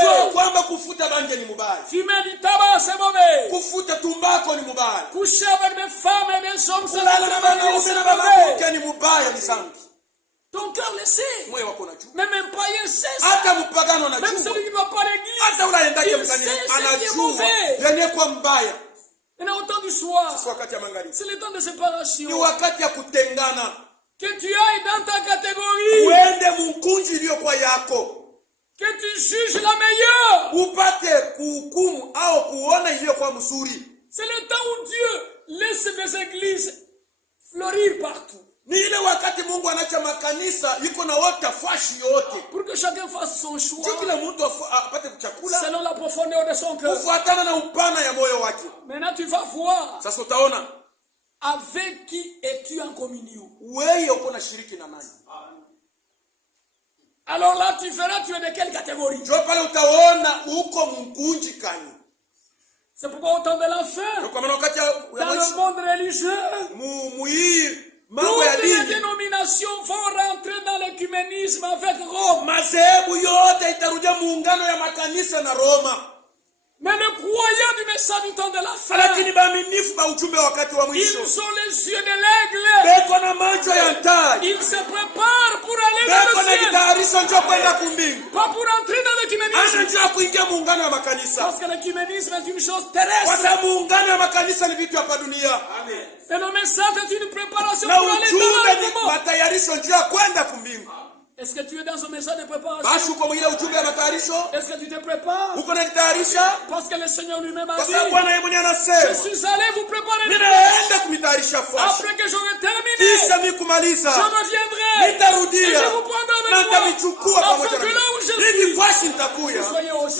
Fumer du tabac c'est mauvais. Coucher avec des femmes et des hommes c'est mauvais. Ton cœur le sait. Même un païen sait ça. Même celui qui ne va pas à l'église, il sait ce qui est mauvais. Et au temps du soir, c'est le temps de séparation. Que tu ailles dans ta catégorie. Que tu juges la meilleure. C'est le temps où Dieu laisse des églises fleurir partout. Pour que chacun fasse son choix selon la profondeur de son cœur. Maintenant tu vas voir avec qui es-tu en communion. Alors là tu verras tu es de quelle catégorie. C'est pourquoi au temps de la fin, dans le monde religieux, toutes les dénominations vont rentrer dans l'écuménisme avec Rome. Mais le croyant du message du temps de la fin, ils ont les yeux de l'aigle. Ils se préparent pour aller dans le ciel. Pas pour entrer dans l'écuménisme. Parce que l'écuménisme est une chose terrestre. Et le message est une préparation pour aller dans le monde. Est-ce que tu es dans ce message de préparation? Est-ce que tu te prépares? Parce que le Seigneur lui-même a dit, je suis allé vous préparer une place. Après que j'aurai terminé, je reviendrai et je vous prendrai avec moi, afin que là où je suis, vous soyez aussi.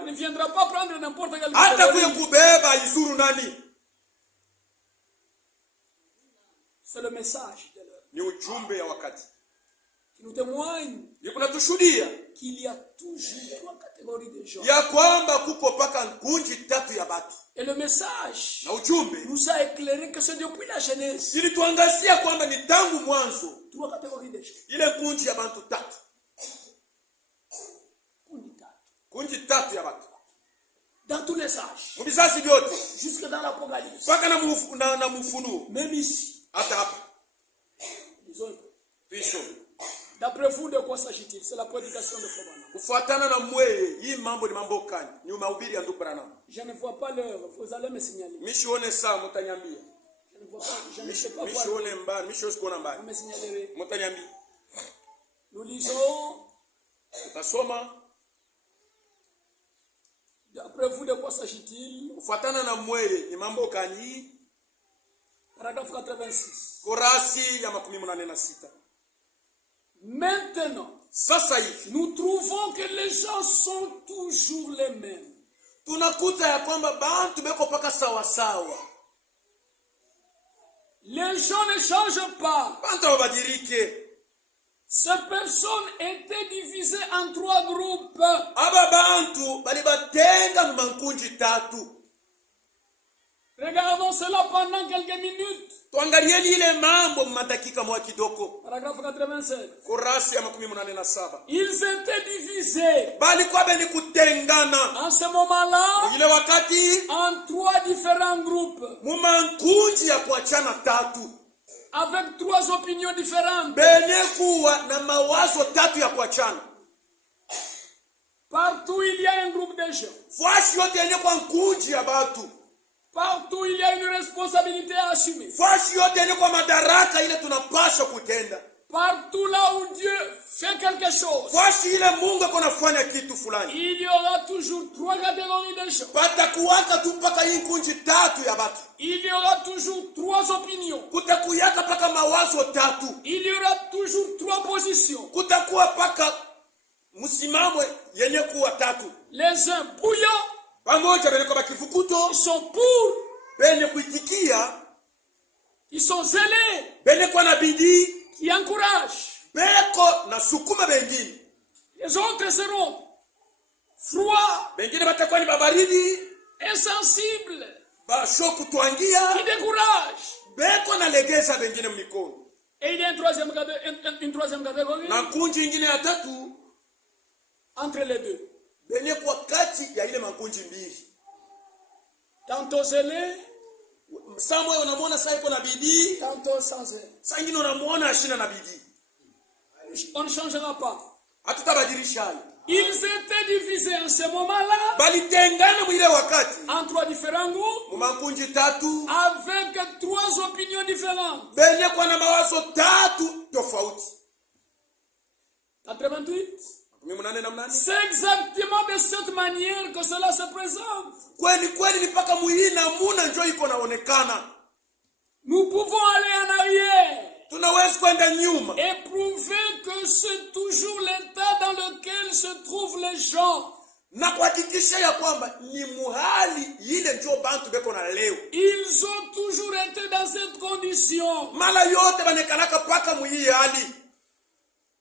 Il ne viendra pas prendre n'importe quel catégorie. C'est le message de l'heure. ni ujumbe ya wakati. Qui nous témoigne qu'il y a toujours 3 catégories de gens. Ya kwamba kuko paka nkunji tatu ya batu. Et le message na ujumbe nous a éclairé que c'est depuis la Genèse. Ilituangazia kwamba ni tangu mwanzo 3 catégories de gens. Ile nkunji ya bantu tatu. Kunji tatu ya batu. Dans tous les âges. Mubizazi vyote. Jusque dans l'Apocalypse. Paka na mufunuo. Même ici. Hata hapa. Disons. Pisho. D'après vous, de quoi s'agit-il? C'est la prédication de Fobana. Kufuatana na mweye, hii mambo ni mambo kani. Ni mahubiri ya ndugu Branham. Je ne vois pas l'heure, vous allez me signaler. Mishione saa mutanyambia. Je ne vois pas, je ne sais pas voir. Mishione mbali, mishione kuona mbali. Vous me signalerez. Mutanyambia. Nous lisons. Utasoma. D'après vous, de quoi s'agit-il? Kufuatana na mweye, ni mambo kani. Paragraphe 86. Korasi ya 86. Maintenant, nous trouvons que les gens sont toujours les mêmes. Tunakuta ya kwamba bantu beko paka sawa sawa. Les gens ne changent pas. Bantu wabadirike. Ces personnes étaient divisées en 3 groupes. Aba bantu bali batenga mankunji tatu. Regardons cela pendant quelques minutes. Tuangalieni ile mambo madakika mwa kidoko. Paragraphe 87. Kurasi ya 87. Ils étaient divisés. Bali kwa beni kutengana. En ce moment-là, ile wakati en 3 différents groupes. Mumankunji ya kuachana tatu. Avec 3 opinions différentes. Benye kuwa na mawazo tatu ya kuachana. Partout il y a un groupe de gens. Fwashi yote yenye kwa nkunji ya batu. Partout il y a une responsabilité à assumer. Fwashi yote yenye kwa madaraka ile tunapaswa kutenda. Partout là où Dieu fait quelque chose. Fwashi ile Mungu akonafanya kitu fulani. Il y aura toujours 3 catégories de gens. Patakuwaka tu paka hii nkunji tatu ya batu. Il y aura toujours 3 opinions. Kutakuyaka paka mawazo tatu. Il y aura toujours 3 positions. Kutakuwa paka msimamo yenye kuwa tatu. Les uns bouillants. Pamoja benye kwa kifukuto. Ils sont pour. Benye kuitikia. Ils sont zélés. Benye kwa na bidii. Qui encouragent. Beko na sukuma bengine. Les autres seront froids. Bengine batakuwa ni babaridi. Insensibles. Bashoku tuangia. Qui découragent. Beko na legeza bengine mikono. Et il y a une troisième catégorie. Na kunji ingine ya tatu. Entre les deux. Benye kwa kati ya ile makunji mbili. Tantôt zélé. Samuel unamwona sasa iko na bidii. Tantôt sans zèle. Sasa ingine unamwona ashina na bidii. On ne changera pas. Hatutabadilisha. Ils étaient divisés en ce moment-là. Balitengana mwile wakati. En 3 différents groupes. Makunji tatu. Avec 3 opinions différentes. Benye kwa na mawazo tatu tofauti. 88. C'est exactement de cette manière que cela se présente. Kweli ni paka muhina muna njoo iko naonekana. Nous pouvons aller en arrière. Tunaweza kwenda nyuma. Et prouver que c'est toujours l'état dans lequel se trouvent les gens. Na kuhakikisha ya kwamba ni muhali ile njoo bantu beko na leo. Ils ont toujours été dans cette condition. Mala yote banekalaka paka muhii hali.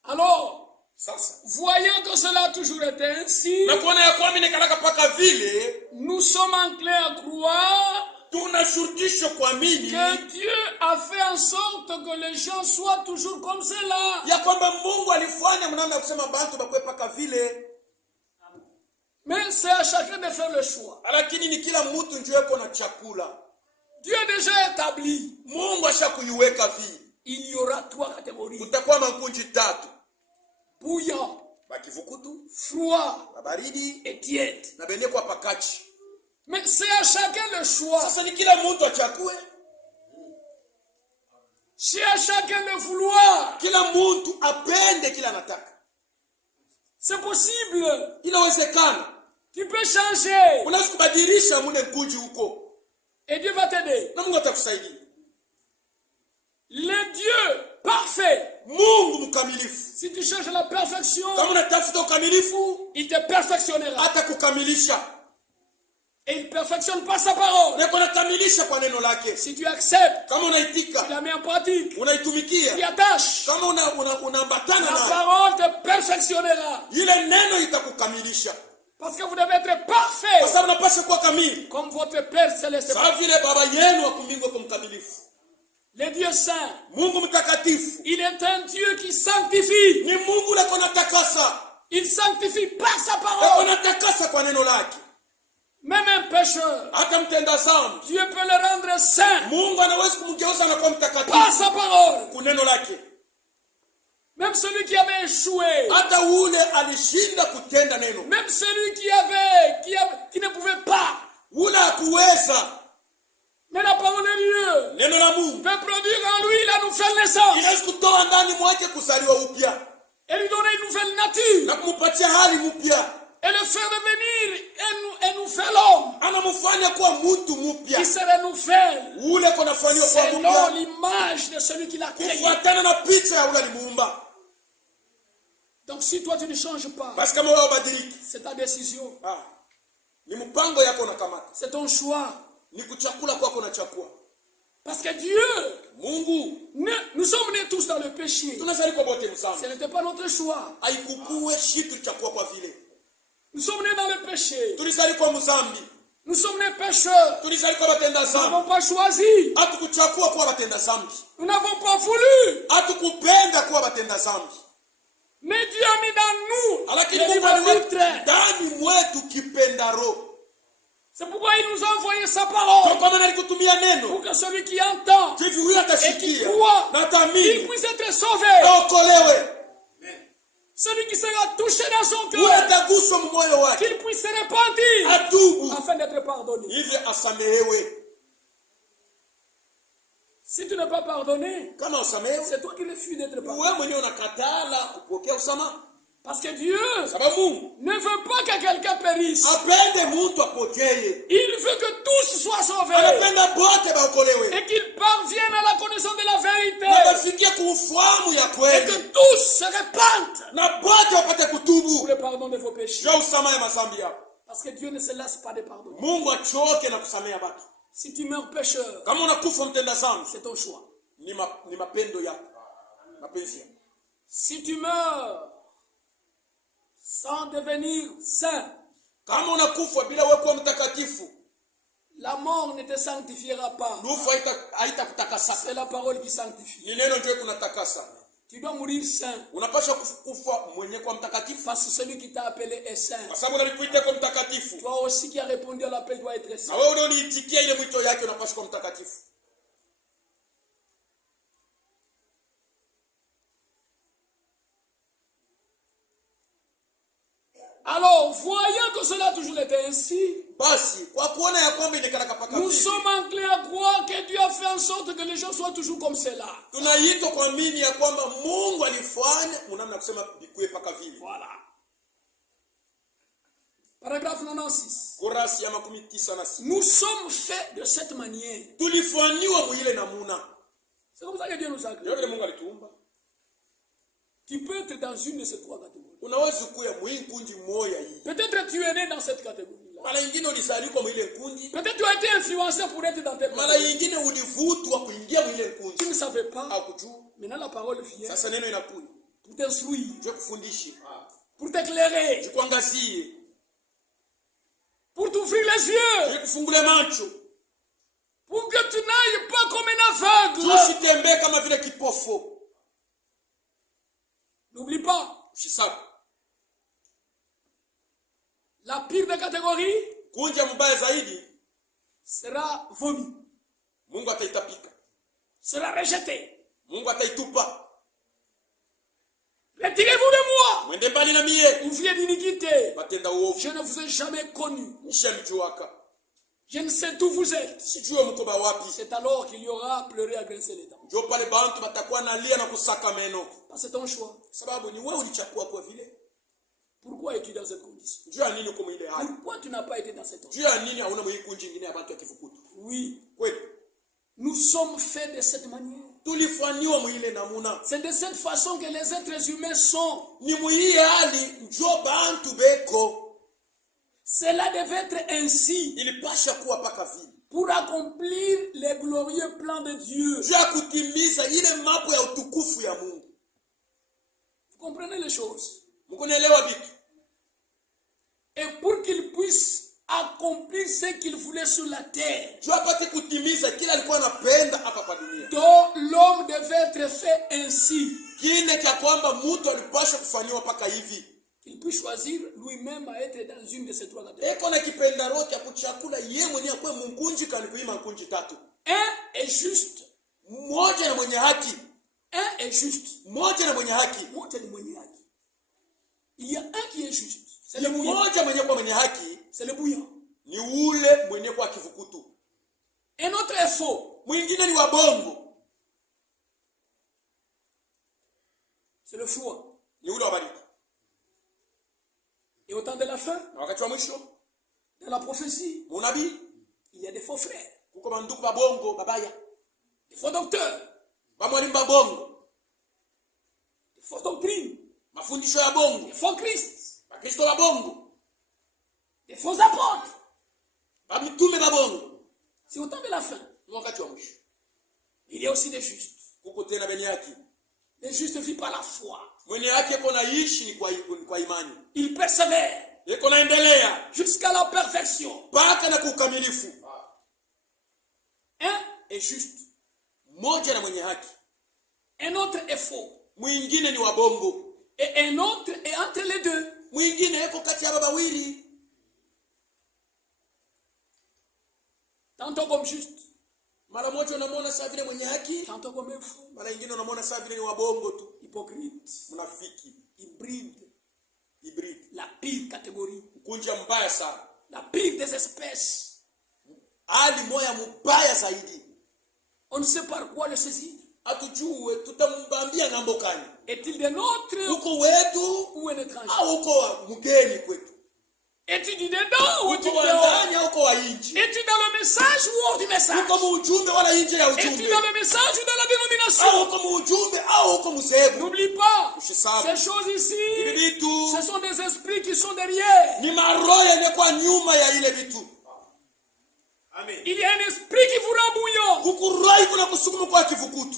Alors, sasa voyant que cela a toujours été ainsi, na kuona ya kwamba nekalaka paka vile, nous sommes enclins à croire tunashurutishwa kuamini que Dieu a fait en sorte que les gens soient toujours comme cela. Ya kwamba Mungu alifanya mnamna ya kusema bantu bakwe paka vile. Mais c'est à chacun de faire le choix. Lakini ni kila mtu njoo yuko na chakula. Dieu a déjà établi. Mungu ashakuiweka vile. Il y aura 3 catégories. Kutakuwa makunji tatu. Bouillant, bakivukutu, froid, baridi et tiède. Na benye kwa pakachi. Mais c'est à chacun le choix. Sasa ni kila mtu achakue. C'est à chacun le vouloir. Kila mtu apende kila anataka. C'est possible. Inawezekana. Tu peux changer. Unaweza kubadilisha mune nkunji huko. Et Dieu va t'aider. Na Mungu atakusaidia. Le Dieu parfait. Mungu mkamilifu. Si tu cherches la perfection, kama unatafuta ukamilifu, il te perfectionnera. Atakukamilisha. Et il perfectionne perfectionne par sa parole. Si tu acceptes, tu la mets en pratique, tu t'y attaches, la parole te perfectionnera. Parce que vous devez être parfait comme votre Père Céleste. Le Dieu Saint, il est un Dieu qui sanctifie. Il sanctifie par sa parole. Même un pécheur, Dieu peut le rendre saint par sa parole. Même celui qui avait échoué, même celui qui ne pouvait pas, mais la parole de Dieu peut produire en lui la nouvelle naissance et lui donner une nouvelle nature et le faire devenir un nouvel homme qui se renouvelle selon l'image de celui qui l'a créé. Donc si toi tu ne changes pas, c'est ta décision, c'est ton choix. Parce que Dieu, nous sommes nés tous dans le péché. Ce n'était pas notre choix. Nous sommes nés dans le péché. Nous sommes nés pécheurs. Nous n'avons pas choisi. Nous n'avons pas voulu. Mais Dieu a mis dans nous c'est pourquoi il nous a envoyé sa parole. Pour que celui qui entend et qui croit, il puisse être sauvé. Celui qui sera touché dans son cœur, qu'il puisse se repentir afin d'être pardonné. Si tu n'as pas pardonné, c'est toi qui refuses d'être pardonné. Parce que Dieu ne veut pas que quelqu'un périsse. Il veut que tous soient sauvés. Et qu'ils parviennent à la connaissance de la vérité. Et que tous se repentent pour le pardon de vos péchés. Parce que Dieu ne se lasse pas de pardonner. Si tu meurs pécheur, c'est ton choix. Si tu meurs sans devenir saint, la mort ne te sanctifiera pas. C'est la parole qui sanctifie. Tu dois mourir saint. Parce que celui qui t'a appelé est saint. Toi aussi qui as répondu à l'appel doit être saint. Alors, voyant que cela a toujours été ainsi, nous sommes enclins à croire que Dieu a fait en sorte que les gens soient toujours comme cela. Voilà. Paragraphe 96. Nous sommes faits de cette manière. C'est comme ça que Dieu nous a créés. Tu peux être dans une de ces trois catégories. Peut-être tu es né dans cette catégorie. Peut-être tu as été influencé pour être dans cette catégorie. Tu ne savais pas. Maintenant la parole vient pour t'instruire, pour t'éclairer, pour t'ouvrir les yeux, pour que tu n'ailles pas comme un aveugle. N'oublie pas. La pire des catégories sera vomi. Sera rejeté. Retirez-vous de moi. Vous vient d'iniquité. Je ne vous ai jamais connu. Je ne sais d'où vous êtes. C'est alors qu'il y aura pleuré à grincer les dents. C'est ton choix. Pourquoi es-tu dans cette condition? Pourquoi tu n'as pas été dans cette condition? Oui. Nous sommes faits de cette manière. C'est de cette façon que les êtres humains sont. Cela devait être ainsi. Ilipasha kuwa paka vile. Pour accomplir les glorieux plans de Dieu. Juu ya kutimiza ile mambo ya utukufu ya Mungu. Vous comprenez les choses? Mkunaelewa vitu. Et pour qu'il puisse accomplir ce qu'il voulait sur la terre. Juu apate kutimiza kile alikuwa anapenda hapa kwa dunia. Donc l'homme devait être fait ainsi. Kile cha kwamba mtu alipaswa kufanywa paka hivi. Il peut choisir lui-même à être dans une de ces trois catégories. Eko na kipenda roho ya kuchakula yeye mwenyewe kwa mungunji kalikuima nkunji tatu. Un est juste. Mmoja na mwenye haki. Un est juste. Mmoja na mwenye haki. Mmoja ni mwenye haki. Il y a un qui est juste. C'est le mmoja mwenye kwa mwenye haki. C'est le bouillant. Ni ule mwenye kwa kivukutu. Un autre est faux. Mwingine ni wa bongo. C'est le faux. Ni ule wa baridi. Et au temps de la fin, wakati wa mwisho, dans la prophétie, munabii, il y a des faux frères. Kuko banduku babongo babaya. Des faux docteurs. Bamwalimu babongo. Des fausses doctrines. Mafundisho ya bongo. Des faux Christ. Bakristo babongo. Des faux apôtres. Bamitume babongo. C'est au temps de la fin. Wakati wa mwisho. Il y a aussi des justes. Kuko tena benye haki. Les justes vivent par la foi. Mwenye haki yuko naishi ni kwa imani. Il persévère. Yuko naendelea jusqu'à la perfection. Mpaka na kukamilifu. Un est juste. Mmoja na mwenye haki. Un autre est faux. Mwingine ni wabongo. Et un autre est entre les deux. Mwingine yuko kati ya baba wawili. Tantôt comme juste. Mara moja unamwona sawa vile mwenye haki. Tantôt comme faux. Mara nyingine unamwona sawa vile ni wabongo tu. Hypocrite. Mnafiki. Hybride. La pire catégorie. Kunja mbaya sana. La pire des espèces. Ali moya mbaya zaidi. On ne sait par quoi le saisir. Atujue tutambambia ngambo kani. Est-il de notre uko wetu ou un étranger? Au uko mgeni kwetu? Est-il du dedans ou du dehors? Uko wa nje? Est-il dans le message ou hors du message? Uko mujumbe wala nje ya ujumbe? Est-il dans le message ou dans la dénomination? Uko mujumbe au uko msebu? N'oublie pas, ces choses ici, ce sont des esprits qui sont derrière. Ni maroho yanakuwa nyuma ya ile vitu. Amen. Il y a un esprit qui vous rend bouillant. Kukurai kuna kusukuma kwa kivukutu.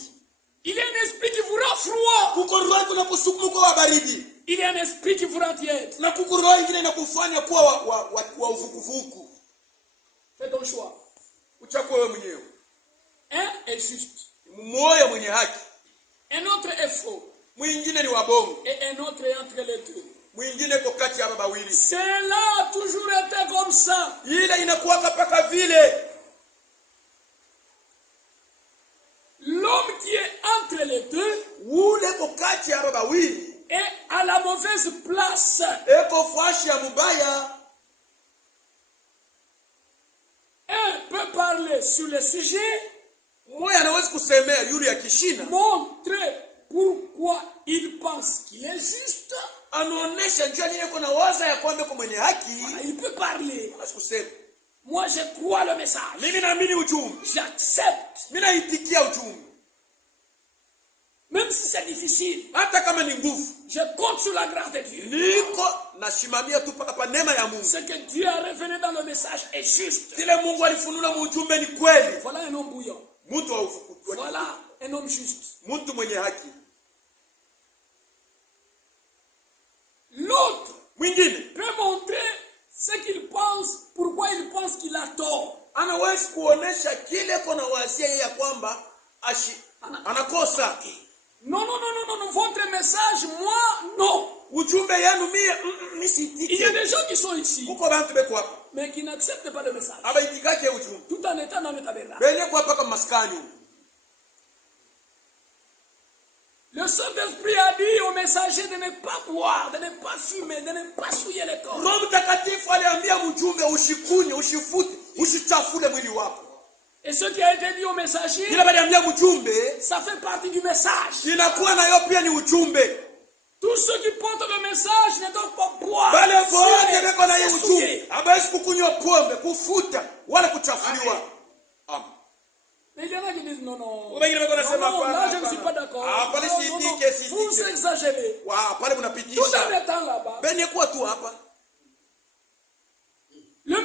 Il y a un esprit qui vous rend froid. Kukurai kuna kusukuma kwa baridi. Il y a un esprit qui vous rend tiède. Na kukurai ingine inakufanya kuwa wa uvukuvuku. Fais ton choix. Uchague wewe mwenyewe. Un est juste. Mmoja mwenye haki. Un autre est faux. Mwingine ni wabongo. Et un autre est entre les deux. Mwingine ko kati ya baba wawili. Cela a toujours été comme ça. Ile inakuwa paka vile. L'homme qui est entre les deux, ule ko kati ya baba wawili, est à la mauvaise place. Eko fashi ya mubaya. Un peut parler sur le sujet. Mmoja anaweza kusemea yule ya kishina. Montrer pourquoi il pense qu'il est juste. Anaonesha njia yako na waza ya kwamba kwa mwenye haki. Il peut parler. Asikusema. Moi je crois le message. Mimi naamini ujumbe. J'accepte. Mimi naitikia ujumbe. Même si c'est difficile. Hata kama ni nguvu. Je compte sur la grâce de Dieu. Niko nashimamia tu paka pa neema ya Mungu. Ce que Dieu a révélé dans le message est juste. Kile Mungu alifunua mu ujumbe ni kweli. Voilà un homme bouillant. Mtu wa ufukutu. Voilà un homme juste. Mtu mwenye haki. L'autre mwingine peut montrer ce qu'il pense, pourquoi il pense qu'il a tort. Anaweza kuonesha kile kona wasia ya kwamba anakosa. Non, votre message, moi, non. Ujumbe yenu mimi sitiki. Il y a des gens qui sont ici, kuko bantu beko hapa, mais qui n'acceptent pas le message. Abaitikake ujumbe. Tout en étant dans le tabernacle. Benye kwa hapa kama maskani. Le Saint-Esprit a dit au messager de ne pas boire, de ne pas fumer, de ne pas souiller le corps. Roho Mtakatifu aliambia mjumbe usikunye, usifute, usichafule mwili wako. Et ce qui a été dit au messager, ça fait partie du message. Tous ceux qui portent le message ne doivent pas boire. Mais il y en a qui disent non, là je ne suis pas d'accord. Vous exagérez. Tout en étant là-bas.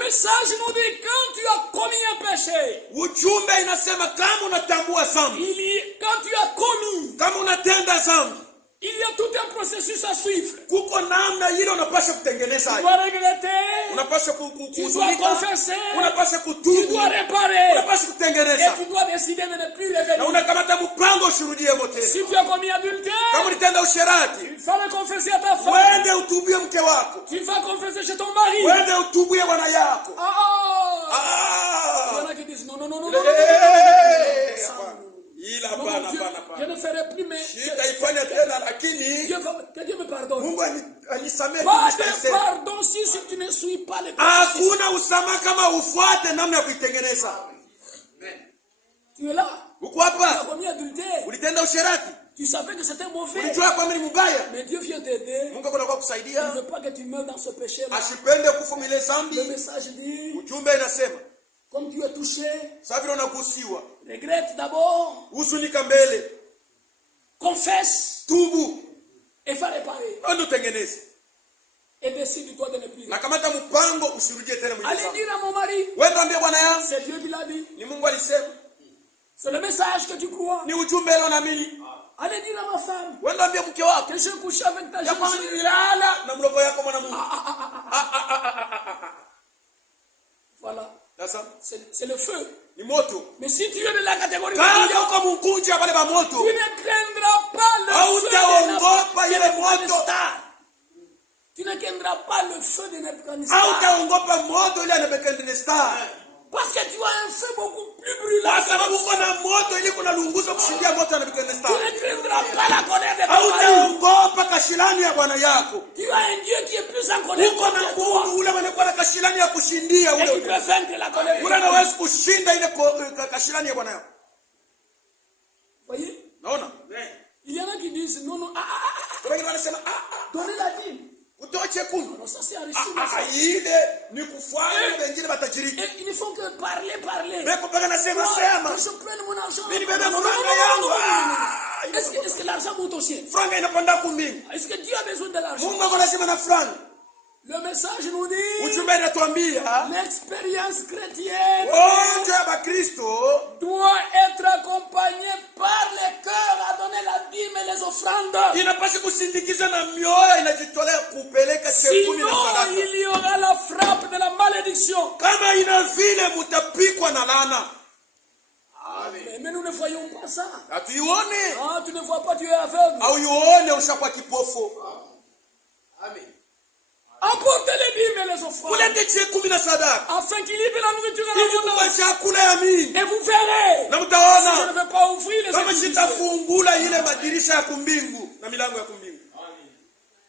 message nous dit quand tu as commis un péché. Ujumbe inasema kama unatambua dhambi. Quand tu as commis. Kama unatenda dhambi. Il y a tout un processus à suivre. Kuko namna ile unapaswa kutengeneza. Tu dois regretter. Unapaswa tu dois confesser. Unapaswa kutubu. Tu dois réparer. Unapaswa kutengeneza. Et tu dois décider de ne plus revenir. Na unakamata mpango usirudie mote. Si tu as commis adultère. Kama ulitenda usherati. Il faut le confesser à ta femme. Wende utubie mke wako. Tu vas confesser chez ton mari. Wende utubie bwana yako. Il y en a qui disent non. Je ne ferai plus, mais que Dieu me pardonne. Pas de pardon si tu ne suis pas les processus. Tu es là. Tu as commis adultère. Tu savais que c'était mauvais. Mais Dieu vient t'aider. Il ne veut pas que tu meurs dans ce péché-là. Le message dit, comme tu es touché, regrette d'abord. Confesse. Et va réparer. Et décide-toi de ne plus. Allez dire à mon mari. C'est Dieu qui l'a dit. C'est le message que tu crois. Allez dire à ma femme que je couche avec ta Jésus. Voilà. C'est le feu. Mais si tu es de la catégorie, tu ne craindras pas le feu. Tu ne craindras pas le feu de Nebuchadnezzar. Parce que tu as un feu beaucoup plus brûlant. Tu ne craindras pas la colère de ton mari. Tu as un Dieu qui est plus en colère que toi. Et qui peut vaincre la colère de ton mari. Voyez? Il y en a qui disent non. Donnez la dîme. Non, ça c'est enrichi. Ils ne font que parler. Que je prenne mon argent. Est-ce que l'argent monte au ciel? Est-ce que Dieu a besoin de l'argent? Le message nous dit, l'expérience chrétienne doit être accompagnée par les cœurs à donner la dîme et les offrandes. Sinon, il y aura la frappe de la malédiction. Mais nous ne voyons pas ça. Tu ne vois pas, tu es aveugle. Amen. Apportez les dîmes et les offrandes. Afin qu'il livre la nourriture à l'abondance. Et vous verrez. Si je ne vais pas ouvrir les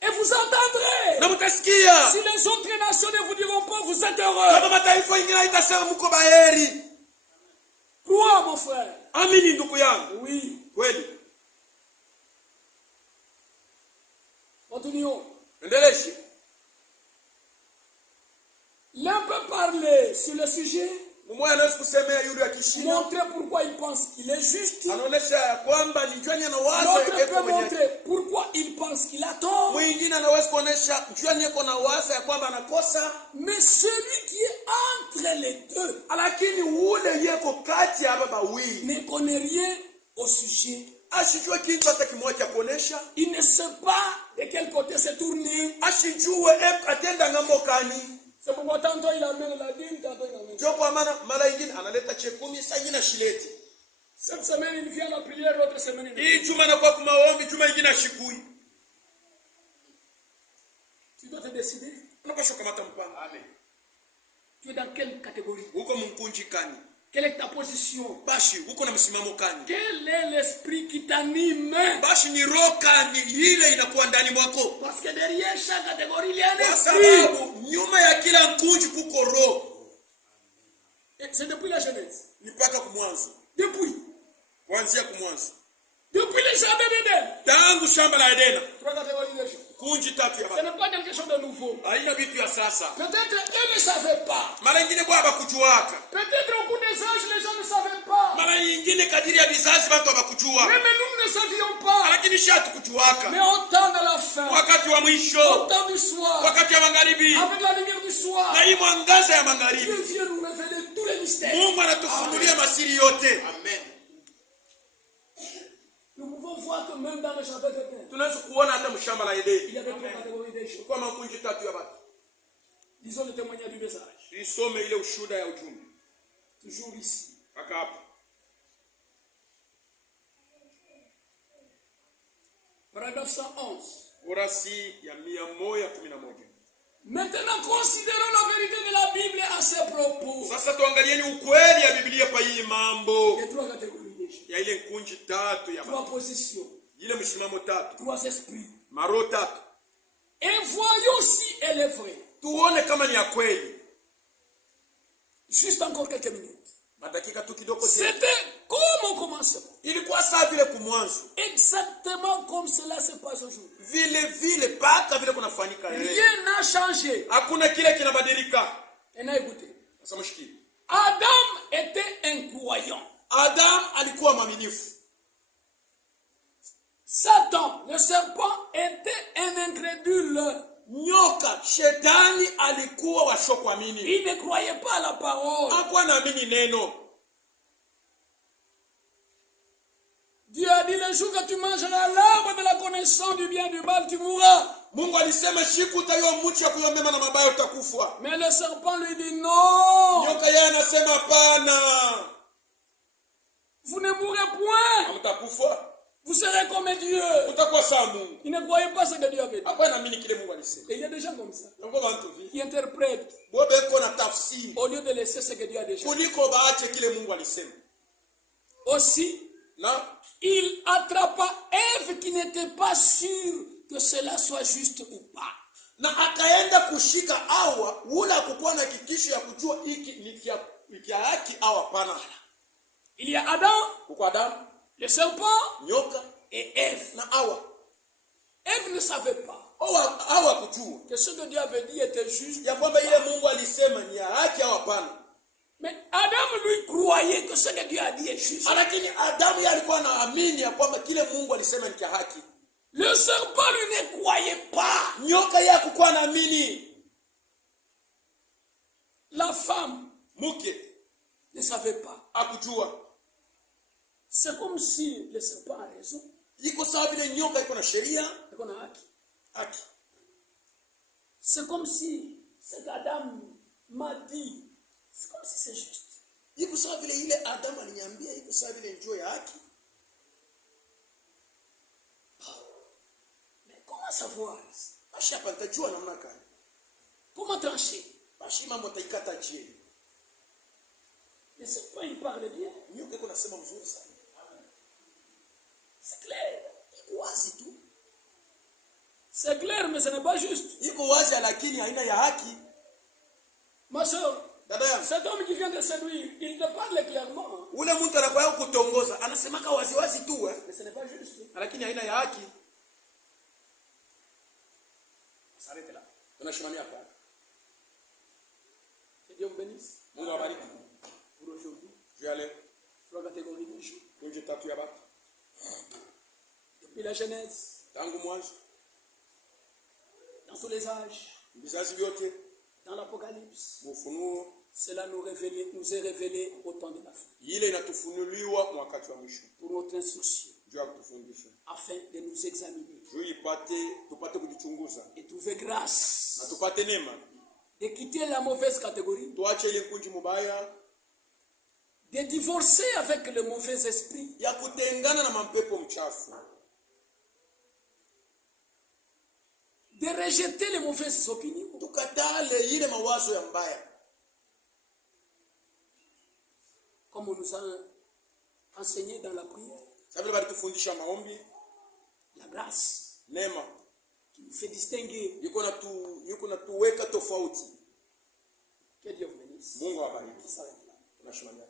et vous entendrez. Si les autres nations ne vous diront pas, vous êtes heureux. Crois, mon frère. Oui. Continuons. L'un peut parler sur le sujet, montrer pourquoi il pense qu'il est juste. L'autre peut montrer pourquoi il pense qu'il a tort. Mais celui qui est entre les deux ne connaît rien au sujet. Il ne sait pas de quel côté se tourner. C'est pourquoi tantôt il amène la dîme, tantôt il amène. Cette semaine il vient à la prière, l'autre semaine il vient. Tu dois te décider. Tu es dans quelle catégorie? Quelle est ta position? Quel est l'esprit qui t'anime? Parce que derrière chaque catégorie, il y a un esprit. Et c'est depuis la Genèse. Depuis le jardin d'Éden. 3 catégories de gens. Kunji tatu ya Ce batu. n'est pas quelque chose de nouveau. Haina vitu ya sasa. Peut-être eux ne savaient pas. Mara nyingine kwa abakujuaka. Peut-être au cours des âges, les gens ne savaient pas. Mara nyingine kadiri ya vizazi watu abakujua. Mais nous ne savions pas. Lakini shatu kujuaka. Mais au temps de la fin, Wakati wa mwisho, au temps du soir, wakati ya magharibi, avec la lumière du soir, na hii mwangaza ya magharibi, Dieu vient nous révéler tous les mystères. Mungu anatufunulia masiri yote. Amen. Nous pouvons voir que même dans le jardin d'Éden, Tunaweza kuona hata mshamba la Edeni. il y avait trois catégories des choses. Kwa makunji tatu ya batu. Disons le témoignage du message. Isome ile ushuhuda ya ujumbe. Toujours ici. Kaka hapa. Paragraphe 111. Kurasi ya 111. Maintenant, considérons la vérité de la Bible à ses propos. Sasa tuangalieni ukweli ya Biblia kwa hii mambo. Les trois catégories des choses. Ya ile kunji tatu ya Trois batu. positions. Ile mshimamo tatu. Trois esprits. Maro tatu. Et voyons si elle est vraie. Tuone kama ni ya kweli. Juste encore quelques minutes. Madakika tu kidogo. C'était comme au commencement. Ilikuwa saa vile kumwanzo. Exactement comme cela se passe aujourd'hui. Vile paka vile kunafanyika leo. Rien n'a changé. Hakuna kile kinabadilika. Et n'a écouté. Sasa mshikili. Adam était incroyant. Adam alikuwa mwaminifu. Satan, le serpent, était un incrédule. Nyoka, shetani alikuwa washokuamini. Il ne croyait pas à la parole. Hakuwa naamini neno. Dieu a dit le jour que tu mangeras l'arbre de la connaissance du bien et du mal, tu mourras. Mungu alisema siku utayo mti ya kujua mema na mabaya utakufa. Mais le serpent lui dit non. Nyoka yeye anasema hapana. Vous ne mourrez point. Hamtakufa. Vous serez comme Dieu. Utakuwa sawa Mungu. Il ne croyait pas ce que Dieu avait dit. Hakuwa naamini kile Mungu alisema. Et il y a des gens comme ça Ndio watu hivi. qui interprètent Bobeko na tafsiri. au lieu de laisser ce que Dieu a déjà dit. Kuliko baache kile Mungu alisema. Aussi, Na il attrapa Ève qui n'était pas sûre que cela soit juste ou pas. na akaenda kushika Hawa wala kukuwa na hakikisho ya kujua hiki ni kia haki au hapana. Il y a Adam, Kwa Adam, le serpent nyoka et Ève. na Hawa. Ève ne savait pas Hawa kujua que ce que Dieu avait dit était juste. ya kwamba ile Mungu alisema ni ya haki au hapana. Mais Adam lui croyait que ce que Dieu a dit est juste. Lakini Adamu yeye alikuwa anaamini ya kwamba kile Mungu alisema ni ya haki. Le serpent lui ne croyait pas. Nyoka yeye hakuwa anaamini. La femme Mke ne savait pas. akujua. C'est comme si le serpent a raison. Iko sawa vile nyoka iko na sheria, Et qu'on a haki. haki. C'est comme si ce qu'Adam m'a dit, c'est comme si c'est juste. Iko sawa vile ile Adamu aliniambia, iko sawa vile njoo ya haki. Mais comment savoir? Basi hapa nitajua namna gani? Comment trancher? Basi mambo taikata je. Le serpent, il parle bien. Nyoka iko nasema mzuri sana. C'est clair. Iko wazi tu. C'est clair, mais ce n'est pas juste. Iko wazi lakini haina ya haki. Ma soeur, Dada yangu, cet homme qui vient de séduire, il te parle clairement. ule mtu anakuwa kutongoza, anasemaka wazi wazi tu Mais ce n'est pas juste. lakini haina ya haki. On s'arrête là. Tunashimamia hapa. Que Dieu vous bénisse. Mungu awabariki. Pour aujourd'hui, Je aller trois catégories de jours. kunje tatu ya batu. Depuis la Genèse, Tangu mwanzo, dans tous les âges, vizazi vyote, dans l'Apocalypse, ufunuo, cela nous est révélé au temps de la fin. ile inatufunuliwa wakati wa mwisho. Pour notre instruction, Juu ya kutufundisha. afin de nous examiner Juu tupate kujichunguza. et trouver grâce Na tupate neema. de quitter la mauvaise catégorie, Tuache ile kunji mubaya de divorcer avec le mauvais esprit, ya kutengana na mapepo mchafu. de rejeter les mauvaises opinions, Tukatale ile mawazo ya mbaya. comme on nous a enseigné dans la prière. Sababu bali tufundisha maombi, La grâce neema. qui nous fait distinguer. Yuko na tuweka tofauti. Que Dieu vous bénisse. Mungu awabariki. Ça va être là. Tunashimamia.